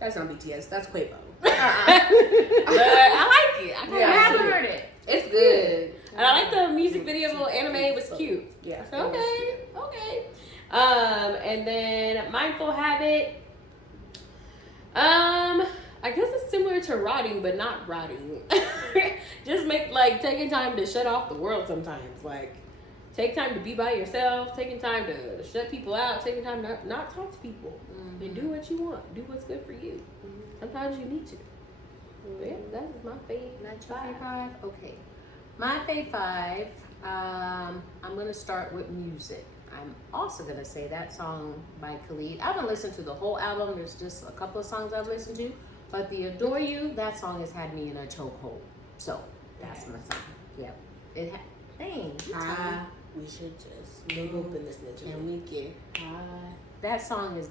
BTS. That's Quavo. But I like it. I I Yeah, haven't too. heard it. It's good. And I like the music video. Little anime was cute. Yeah. So, okay. And then mindful habit. I guess it's similar to rotting, but not rotting. Just taking time to shut off the world sometimes. Like, take time to be by yourself. Taking time to shut people out. Taking time to not talk to people. And do what you want. Do what's good for you. Sometimes you need to. But yeah, that's my favorite. That's your fave five? Okay. My fave five, I'm going to start with music. I'm also going to say that song by Khalid. I haven't listened to the whole album. There's just a couple of songs I've listened to. But the Adore You, that song has had me in a chokehold. So, that's my song. Yep. Thanks. We should just move up and listen to And we get That song is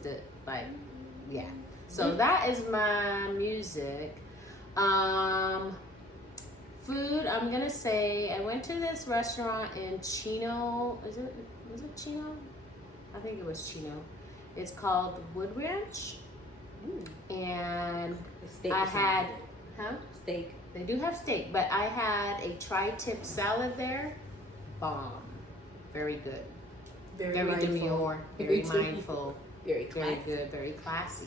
yeah. So that is my music. Food, I'm gonna say I went to this restaurant in Chino. Was it Chino? I think it was Chino. It's called Wood Ranch. And steak. I had steak. They do have steak, but I had a tri-tip salad there. Bomb. Very good. Very mindful. demure. Very mindful. Very Very classy. good. Very classy.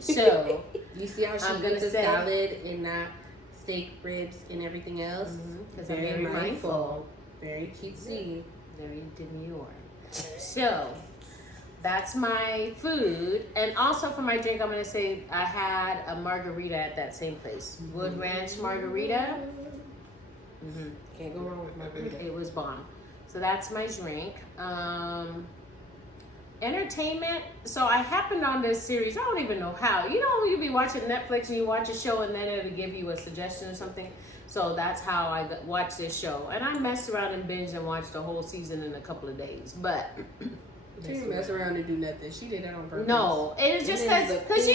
So You see how she I'm gonna eats a say- salad and not steak ribs and everything else? because I'm very mindful, Very cutesy. very demure. So that's my food, and also for my drink, I'm gonna say I had a margarita at that same place, Wood Ranch Margarita. Can't go wrong with margarita. It was bomb. So that's my drink. Entertainment. So I happened on this series. I don't even know how. You know, you be watching Netflix and you watch a show and then it'll give you a suggestion or something. So that's how I watched this show. And I messed around and binged and watched the whole season in a couple of days. But She didn't mess around and do nothing. She did that on purpose. no, it's just because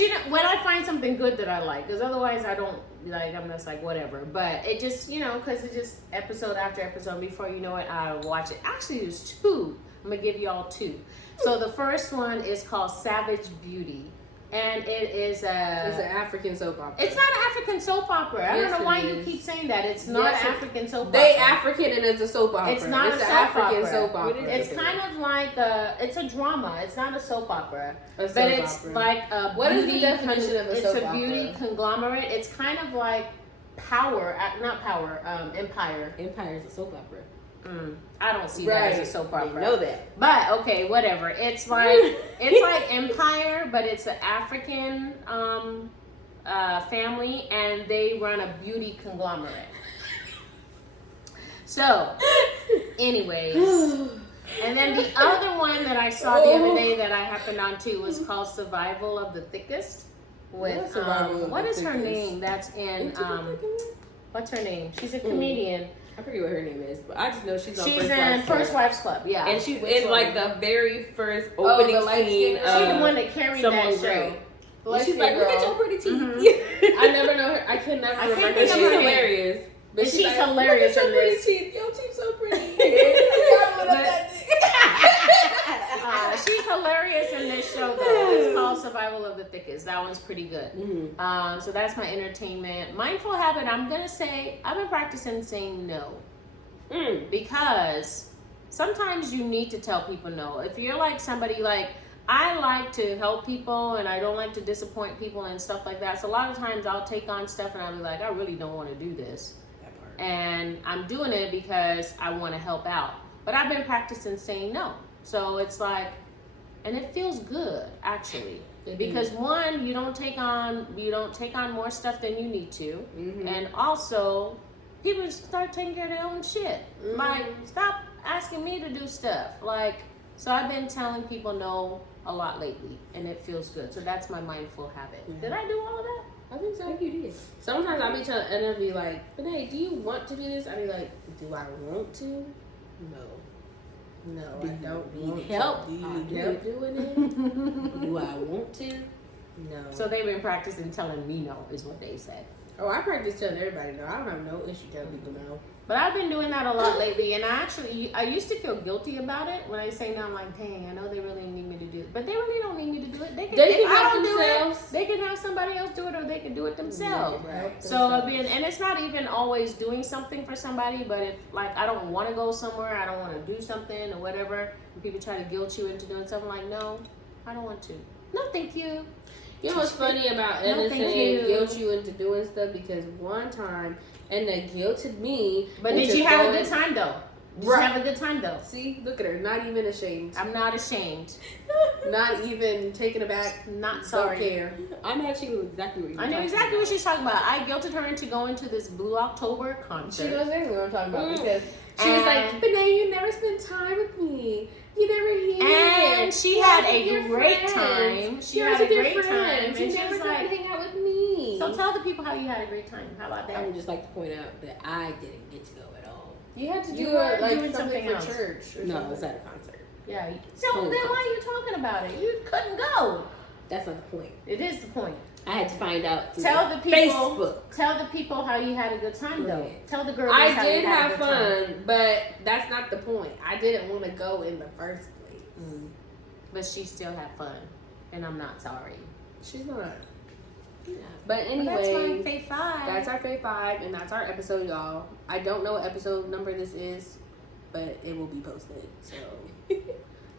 you know, when I find something good that I like, because otherwise I don't like. I'm just like whatever. But it just because it's just episode after episode. Before you know it, I watch it. Actually, there's two. I'm gonna give y'all two. So the first one is called Savage Beauty, and it is It's an African soap opera. It's not an African soap opera. I Yes, don't know why it you is. keep saying that. It's not Yes, African soap opera. They African and it's a soap opera. It's not an a soap African opera. soap opera. It's kind of like it's a drama. It's not a soap opera, A soap but it's opera. like a What is the beauty definition of a It's soap a beauty opera? conglomerate. It's kind of like Power, not Power, Empire. Empire's a soap opera. I don't see that as a soap opera. I know that. But okay, whatever. It's like Empire, but it's an African family, and they run a beauty conglomerate. So, anyways, and then the other one that I saw the other day that I happened on to was called Survival of the Thickest. with Survival of what the is her Fittest. name? That's in Into the Thick. what's her name? She's a comedian. I forget what her name is, but I just know she's on She's First in Wives First Club. Wives Club. Yeah, And she's Which in one? like the very first opening the light scene. skin She's the of one that carried Someone that show. Great. Light And she's skin like, look at girl. your pretty teeth. Mhm. I never know her. I can never I can't remember. think But of she's her name. hilarious. But And she's like, hilarious Look at in your pretty this. teeth. Your teeth so pretty. She's hilarious in this show though. It's called Survival of the Thickest. That one's pretty good. Mm-hmm. So that's my entertainment. Mindful habit, I'm gonna say I've been practicing saying no. Because sometimes you need to tell people no. If you're like somebody like, I like to help people and I don't like to disappoint people and stuff like that. So a lot of times I'll take on stuff and I'll be like, I really don't want to do this. That part. And I'm doing it because I want to help out. But I've been practicing saying no. So it's like, and it feels good actually. Because one, you don't take on more stuff than you need to. Mm-hmm. And also people start taking care of their own shit. Mhm. Like, stop asking me to do stuff. Like, so I've been telling people no a lot lately, and it feels good. So that's my mindful habit. Yeah. Did I do all of that? I think so. I think you did. Sometimes I'll be telling, and I'll be like, but hey, do you want to do this? I'll be like, do I want to? No. No, Do I you don't need want help? to. Do you I need do. help doing it? Do I want to? No. So they've been practicing telling me no, is what they said. Oh, I practice telling everybody no. I don't have no issue telling people no. But I've been doing that a lot lately, and I used to feel guilty about it when I say no. I'm like, dang, I know they really need me to do it, but they really don't need me to do it. They can They if can I help don't do themselves. it, they can have somebody else do it, or they can do it themselves. Right. So I've been, and it's not even always doing something for somebody, but if like I don't want to go somewhere, I don't want to do something or whatever, and people try to guilt you into doing something, like, no, I don't want to. No, thank you. You know what's funny about No, innocent thank and you. guilt you into doing stuff? Because one time, and they guilted me. But did into you have a going- good time though? Did Right. you have a good time though? See, look at her, not even ashamed, I'm not ashamed. not even taken aback. Not sorry. Don't care. I'm actually know exactly what you're I knew talking exactly about. what she's talking about. I guilted her into going to this Blue October concert. She knows exactly what I'm talking about Mm. because she was like, And- "But now you never spend time with me. You never hear." And she You had with a your great friends. time. She You had with a your great time. friends. You And she never was come and like, hang out with me. so tell the people how you had a great time. How about I that? would just like to point out that I didn't get to go at all. You had to You do were it like doing something something for else. church. Or No, something. it was at a concert. Yeah. So Cool. then why are you talking about it? You couldn't go. That's not the point. It is the point. I had to find out through Tell the people. Facebook. Tell the people how you had a good time though. Right. Tell the girls I how did you had have a good time. fun, but that's not the point. I didn't want to go in the first place. Mm. But she still had fun, and I'm not sorry. She's not. Yeah. But But that's my anyway, fave five. that's our Fave 5, and that's our episode, y'all. I don't know what episode number this is, but it will be posted. So,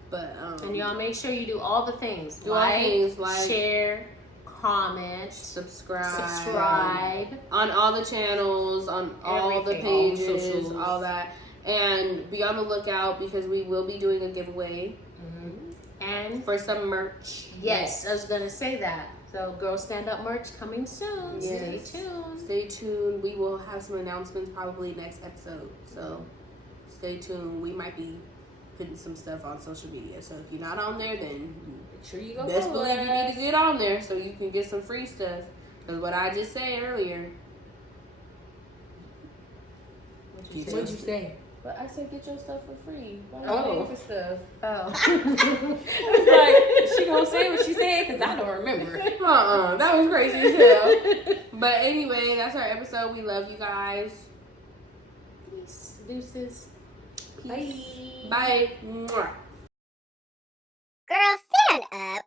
but And y'all make sure you do all the things. Do all the things, like- share, comment, subscribe on all the channels, on all the Everything, all the pages, socials. all that, and be on the lookout because we will be doing a giveaway And for some merch. yes, I was gonna say that. So Girl Stand Up merch coming soon. Yes. Stay tuned. Stay tuned. We will have some announcements probably next episode. So stay tuned. We might be putting some stuff on social media. So if you're not on there, then Make sure you go best follow believe you need us. to get on there so you can get some free stuff. Because what I just said earlier. What'd you say? But I said get your stuff for free. Why Oh. are you paying for stuff? Oh. It's like, she gonna say what she said because I don't remember. That was crazy as hell. But anyway, that's our episode. We love you guys. Peace. Deuces. Bye. Bye. Mwah. Girl, stand up.